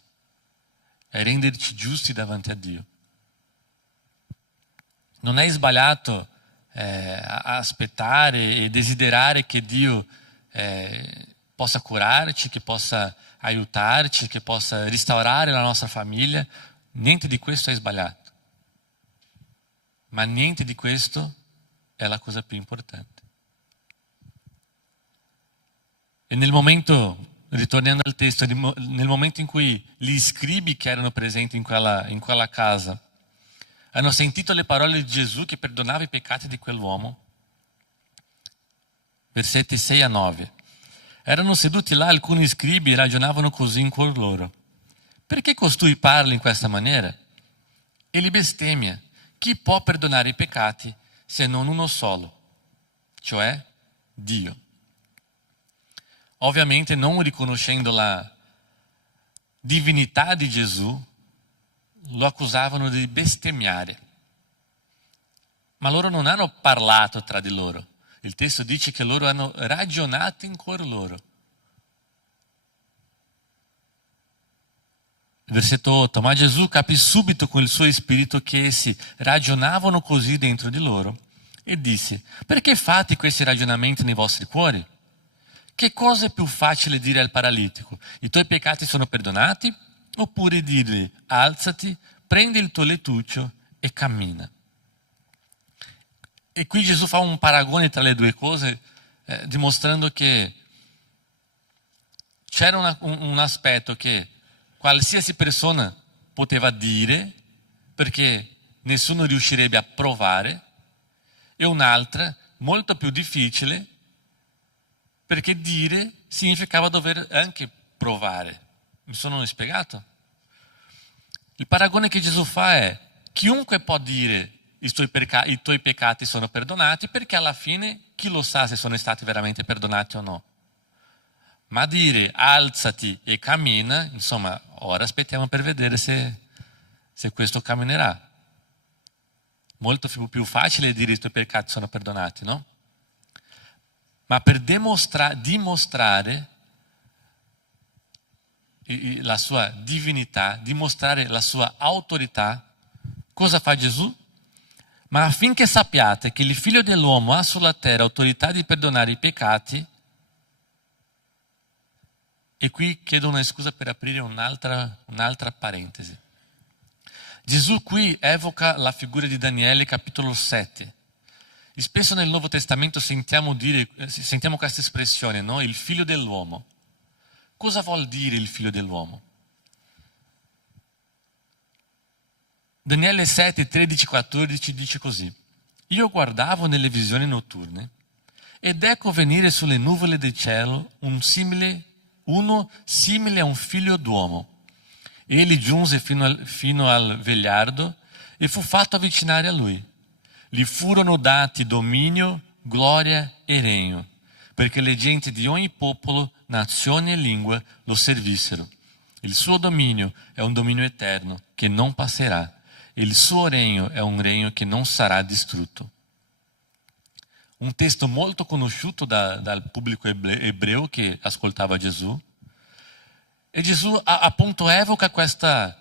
è renderci giusti davanti a Dio. Non è sbagliato aspettare e desiderare che Dio possa curarci, che possa aiutarci, che possa restaurare la nostra famiglia. Niente di questo è sbagliato. Ma niente di questo è la cosa più importante. E nel momento, ritornando al testo, nel momento in cui gli scribi che erano presenti in quella casa hanno sentito le parole di Gesù che perdonava i peccati di quell'uomo, versetti 6 a 9, erano seduti là alcuni scribi e ragionavano così in cuor loro: perché costui parla in questa maniera? E li bestemmia: chi può perdonare i peccati se non uno solo, cioè Dio? Ovviamente non riconoscendo la divinità di Gesù, lo accusavano di bestemmiare. Ma loro non hanno parlato tra di loro. Il testo dice che loro hanno ragionato in cuor loro. Versetto 8. Ma Gesù capì subito con il suo spirito che essi ragionavano così dentro di loro e disse: perché fate questi ragionamenti nei vostri cuori? Che cosa è più facile dire al paralitico: i tuoi peccati sono perdonati? Oppure dirgli: alzati, prendi il tuo lettuccio e cammina? E qui Gesù fa un paragone tra le due cose, dimostrando che c'era un aspetto che qualsiasi persona poteva dire, perché nessuno riuscirebbe a provare, e un'altra molto più difficile, perché dire significava dover anche provare. Mi sono spiegato? Il paragone che Gesù fa è: chiunque può dire i tuoi peccati sono perdonati, perché alla fine chi lo sa se sono stati veramente perdonati o no. Ma dire alzati e cammina, insomma, ora aspettiamo per vedere se questo camminerà. Molto più facile dire i tuoi peccati sono perdonati, no? Ma per dimostrare la sua divinità, dimostrare la sua autorità, cosa fa Gesù? Ma affinché sappiate che il Figlio dell'uomo ha sulla terra autorità di perdonare i peccati. E qui chiedo una scusa per aprire un'altra parentesi. Gesù qui evoca la figura di Daniele, capitolo 7. E spesso nel Nuovo Testamento sentiamo questa espressione, no? Il Figlio dell'uomo. Cosa vuol dire il Figlio dell'uomo? Daniele 7, 13, 14 dice così: io guardavo nelle visioni notturne ed ecco venire sulle nuvole del cielo uno simile a un figlio d'uomo. Egli giunse fino al vegliardo e fu fatto avvicinare a lui. Gli furono dati dominio, gloria e regno, perché le genti di ogni popolo, nazione e lingua lo servissero. Il suo dominio è un dominio eterno che non passerà. Il suo regno è un regno che non sarà distrutto. Un testo molto conosciuto dal pubblico ebreo che ascoltava Gesù. E Gesù appunto evoca questa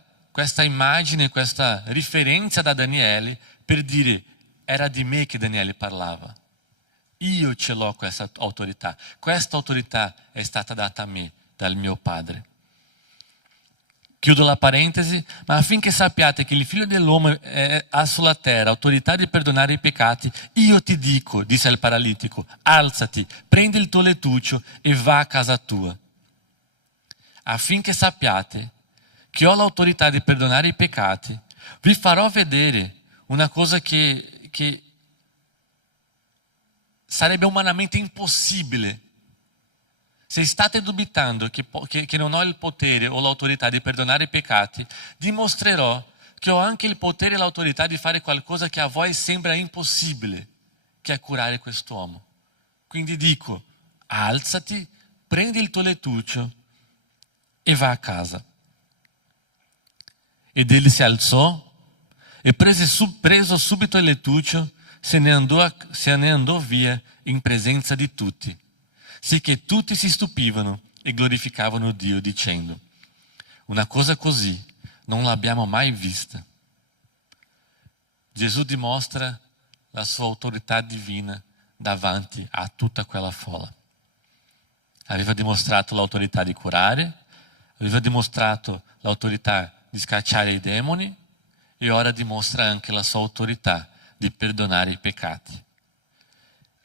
immagine, questa riferenza da Daniele per dire: era di me che Daniele parlava. Io ce l'ho questa autorità. Questa autorità è stata data a me dal mio Padre. Chiudo la parentesi, ma affinché sappiate che il Figlio dell'uomo ha sulla terra autorità di perdonare i peccati, io ti dico, disse al paralitico, alzati, prendi il tuo lettuccio e va a casa tua. Affinché sappiate che ho l'autorità di perdonare i peccati, vi farò vedere una cosa che sarebbe umanamente impossibile. Se state dubitando che non ho il potere o l'autorità di perdonare i peccati, dimostrerò che ho anche il potere e l'autorità di fare qualcosa che a voi sembra impossibile, che è curare quest'uomo. Quindi dico, alzati, prendi il tuo lettuccio e va a casa. Ed egli si alzò e preso subito il lettuccio, se ne andò via in presenza di tutti. Sì che tutti si stupivano e glorificavano Dio dicendo: una cosa così non l'abbiamo mai vista. Gesù dimostra la sua autorità divina davanti a tutta quella folla. Aveva dimostrato l'autorità di curare, aveva dimostrato l'autorità di scacciare i demoni e ora dimostra anche la sua autorità di perdonare i peccati.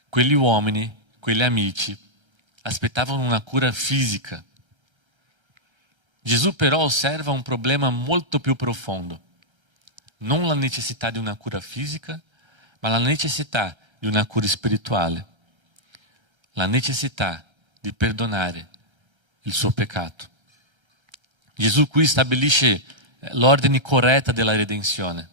Quegli uomini, quegli amici, aspettavano una cura fisica. Gesù però osserva un problema molto più profondo. Non la necessità di una cura fisica, ma la necessità di una cura spirituale. La necessità di perdonare il suo peccato. Gesù qui stabilisce l'ordine corretta della redenzione.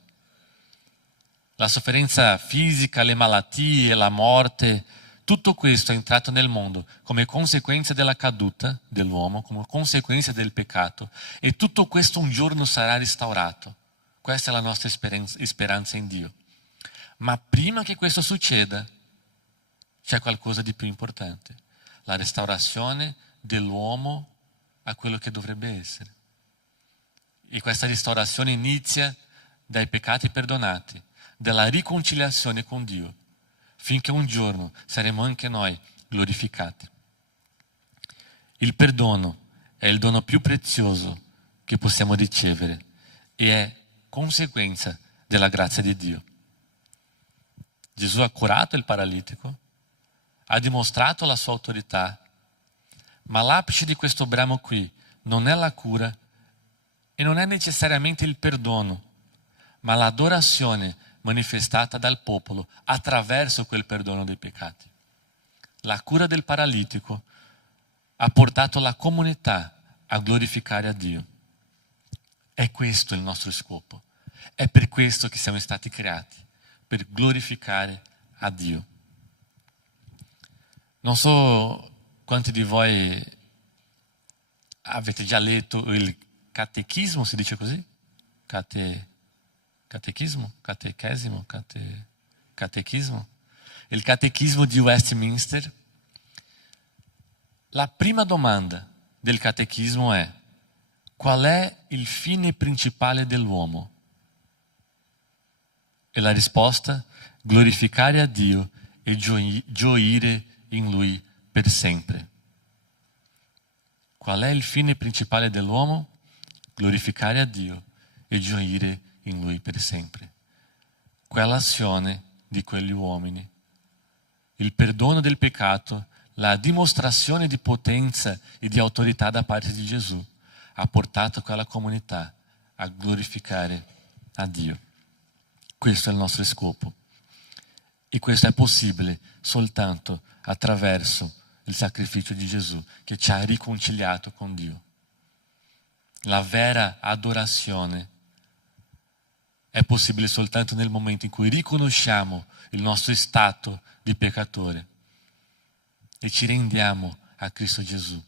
La sofferenza fisica, le malattie, la morte, tutto questo è entrato nel mondo come conseguenza della caduta dell'uomo, come conseguenza del peccato, e tutto questo un giorno sarà restaurato. Questa è la nostra speranza in Dio. Ma prima che questo succeda, c'è qualcosa di più importante: la restaurazione dell'uomo a quello che dovrebbe essere. E questa restaurazione inizia dai peccati perdonati, dalla riconciliazione con Dio, finché un giorno saremo anche noi glorificati. Il perdono è il dono più prezioso che possiamo ricevere e è conseguenza della grazia di Dio. Gesù ha curato il paralitico, ha dimostrato la sua autorità, ma l'apice di questo brano qui non è la cura e non è necessariamente il perdono, ma l'adorazione manifestata dal popolo attraverso quel perdono dei peccati. La cura del paralitico ha portato la comunità a glorificare a Dio. È questo il nostro scopo. È per questo che siamo stati creati, per glorificare a Dio. Non so quanti di voi avete già letto il catechismo, si dice così? Catechismo? Il catechismo di Westminster. La prima domanda del catechismo è: qual è il fine principale dell'uomo? E la risposta: glorificare a Dio e gioire in Lui per sempre. Qual è il fine principale dell'uomo? Glorificare a Dio e gioire in Lui per sempre. Quell'azione di quegli uomini, il perdono del peccato, la dimostrazione di potenza e di autorità da parte di Gesù, ha portato quella comunità a glorificare a Dio. Questo è il nostro scopo. E questo è possibile soltanto attraverso il sacrificio di Gesù, che ci ha riconciliato con Dio. La vera adorazione è possibile soltanto nel momento in cui riconosciamo il nostro stato di peccatore e ci rendiamo a Cristo Gesù.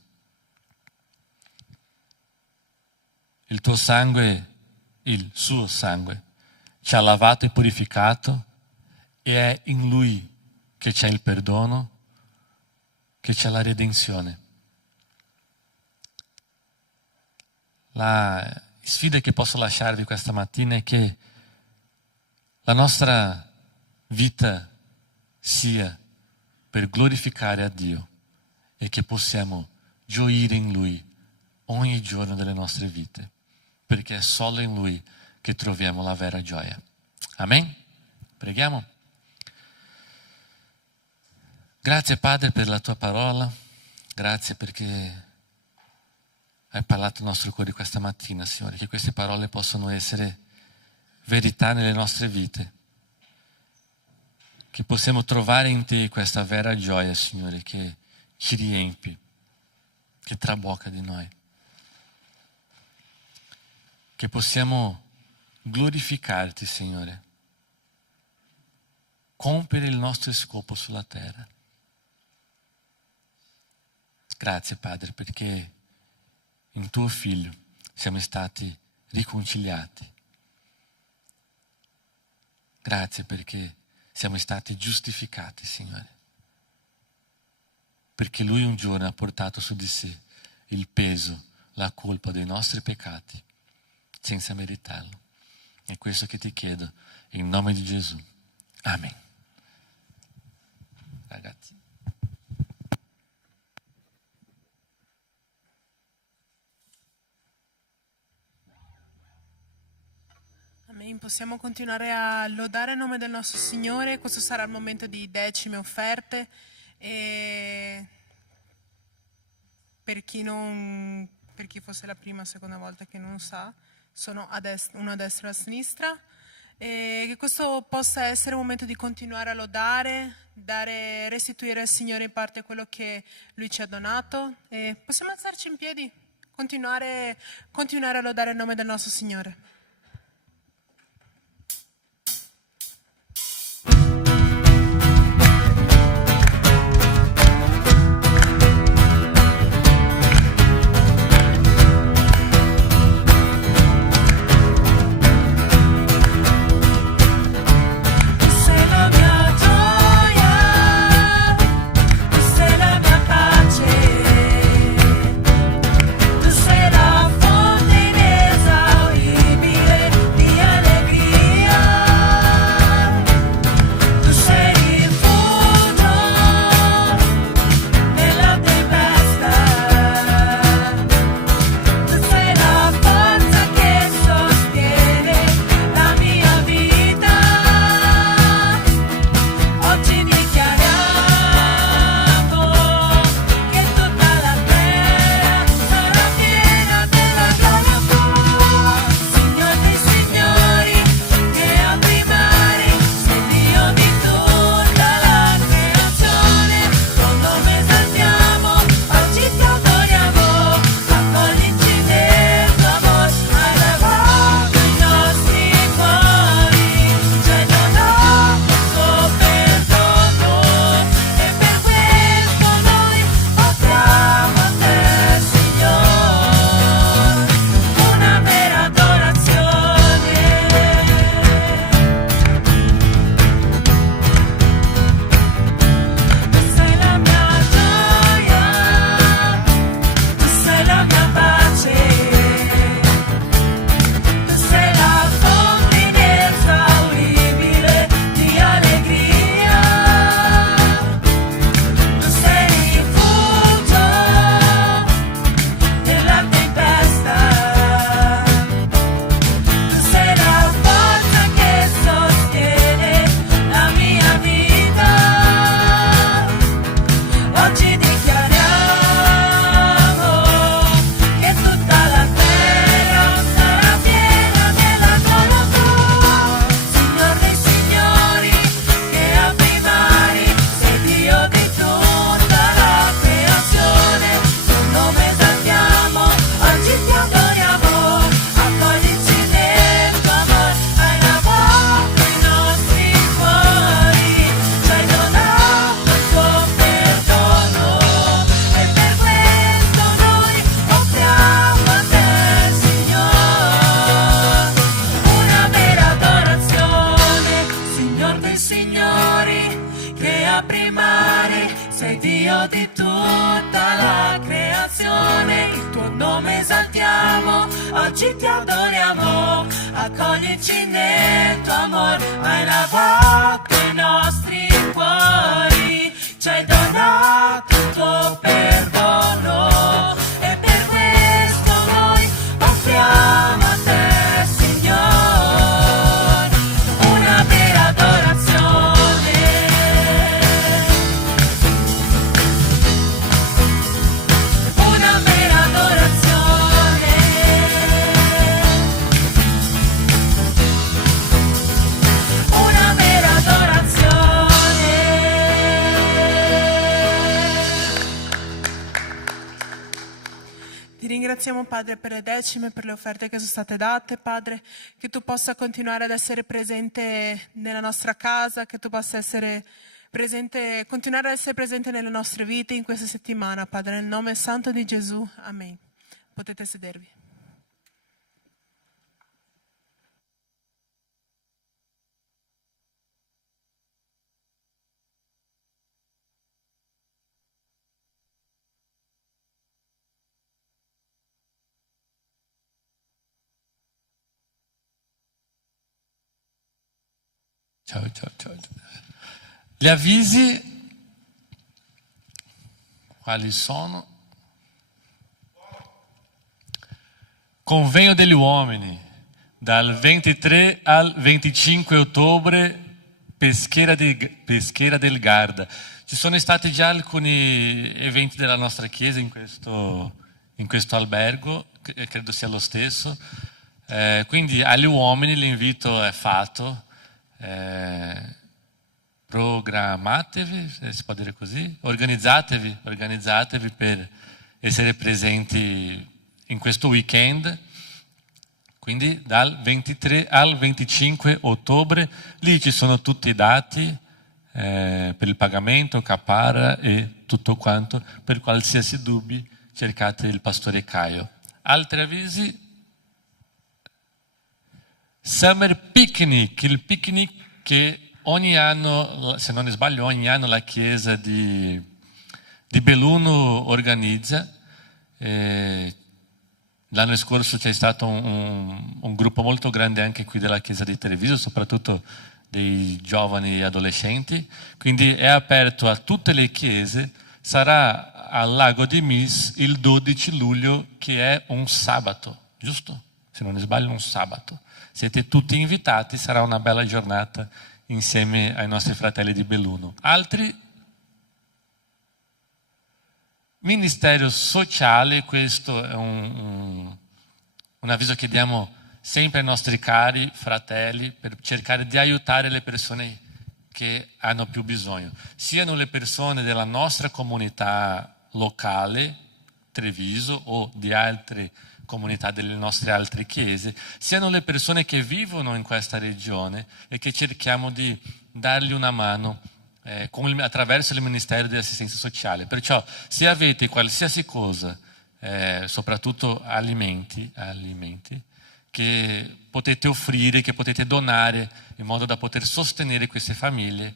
Il tuo sangue, il suo sangue, ci ha lavato e purificato, e è in Lui che c'è il perdono, che c'è la redenzione. La sfida che posso lasciarvi questa mattina è che la nostra vita sia per glorificare a Dio e che possiamo gioire in Lui ogni giorno delle nostre vite, perché è solo in Lui che troviamo la vera gioia. Amen? Preghiamo. Grazie Padre per la tua parola, grazie perché hai parlato al nostro cuore questa mattina, Signore, che queste parole possano essere verità nelle nostre vite, che possiamo trovare in Te questa vera gioia, Signore, che ci riempie, che trabocca di noi, che possiamo glorificarti, Signore, compiere il nostro scopo sulla terra. Grazie Padre perché in tuo Figlio siamo stati riconciliati. Grazie perché siamo stati giustificati, Signore. Perché Lui un giorno ha portato su di sé il peso, la colpa dei nostri peccati, senza meritarlo. È questo che ti chiedo, in nome di Gesù. Amen. Ragazzi. possiamo continuare a lodare il nome del nostro Signore. Questo sarà il momento di decime offerte. E per chi fosse la prima o seconda volta che non sa, sono uno a destra e a sinistra. E che questo possa essere un momento di continuare a lodare, restituire al Signore in parte quello che Lui ci ha donato. E possiamo alzarci in piedi, continuare a lodare il nome del nostro Signore. Oggi ti adoriamo, accoglici nel tuo amore, hai lavato i nostri cuori, ci hai donato il tuo perdono e per questo noi offriamo a te, Signore, una vera adorazione, una vera adorazione. Ti ringraziamo, Padre, per le decime, per le offerte che sono state date, Padre, che tu possa continuare ad essere presente nella nostra casa, che tu possa essere presente, continuare ad essere presente nelle nostre vite in questa settimana, Padre, nel nome santo di Gesù. Amen. Potete sedervi. Ciao. Gli avvisi quali sono? Convegno degli uomini, dal 23 al 25 ottobre, Peschiera del Garda. Ci sono stati già alcuni eventi della nostra chiesa in questo albergo, credo sia lo stesso. Quindi agli uomini l'invito è fatto. Programmatevi, si può dire così, organizzatevi per essere presenti in questo weekend. Quindi dal 23 al 25 ottobre, lì ci sono tutti i dati per il pagamento, capara e tutto quanto. Per qualsiasi dubbio cercate il pastore Caio. Altri avvisi? Summer Picnic, il picnic che ogni anno, se non sbaglio, ogni anno la chiesa di Belluno organizza. L'anno scorso c'è stato un gruppo molto grande anche qui della chiesa di Treviso, soprattutto dei giovani adolescenti, quindi è aperto a tutte le chiese, sarà al Lago di Mis il 12 luglio che è un sabato, giusto? Se non sbaglio un sabato. Siete tutti invitati, sarà una bella giornata insieme ai nostri fratelli di Belluno. Altri? Ministero sociale, questo è un avviso che diamo sempre ai nostri cari fratelli per cercare di aiutare le persone che hanno più bisogno, siano le persone della nostra comunità locale, Treviso, o di altre comunità delle nostre altre chiese, siano le persone che vivono in questa regione e che cerchiamo di dargli una mano attraverso il Ministero di Assistenza Sociale. Perciò se avete qualsiasi cosa, soprattutto alimenti, che potete offrire, che potete donare in modo da poter sostenere queste famiglie,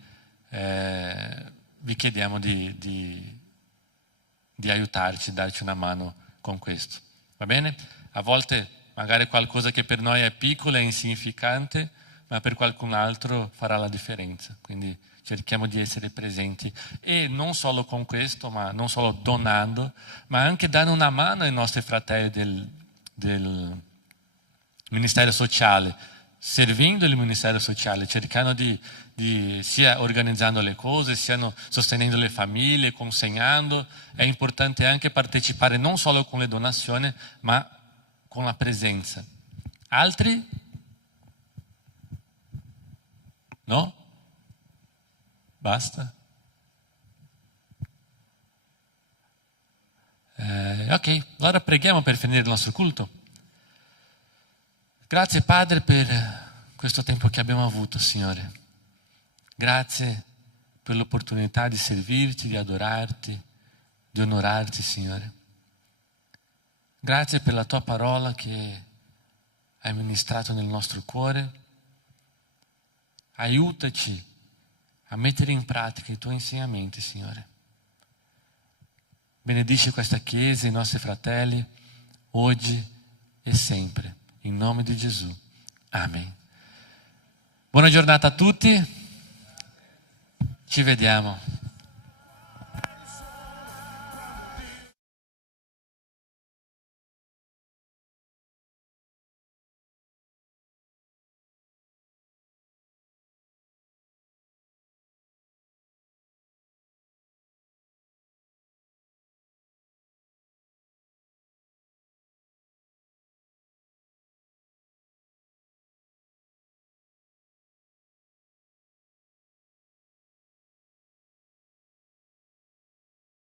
vi chiediamo di aiutarci, darci una mano con questo. Va bene? A volte magari qualcosa che per noi è piccolo, è insignificante, ma per qualcun altro farà la differenza. Quindi cerchiamo di essere presenti e non solo con questo, ma non solo donando, ma anche dando una mano ai nostri fratelli del Ministero Sociale, servindo il Ministero Sociale, cercando di sia organizzando le cose, sia sostenendo le famiglie, consegnando. È importante anche partecipare non solo con le donazioni, ma con la presenza. Altri? No? Basta? Ok, allora preghiamo per finire il nostro culto. Grazie Padre per questo tempo che abbiamo avuto, Signore. Grazie per l'opportunità di servirti, di adorarti, di onorarti, Signore. Grazie per la tua parola che hai ministrato nel nostro cuore. Aiutaci a mettere in pratica i tuoi insegnamenti, Signore. Benedici questa Chiesa, i nostri fratelli, oggi e sempre. In nome di Gesù. Amen. Buona giornata a tutti. Ci vediamo.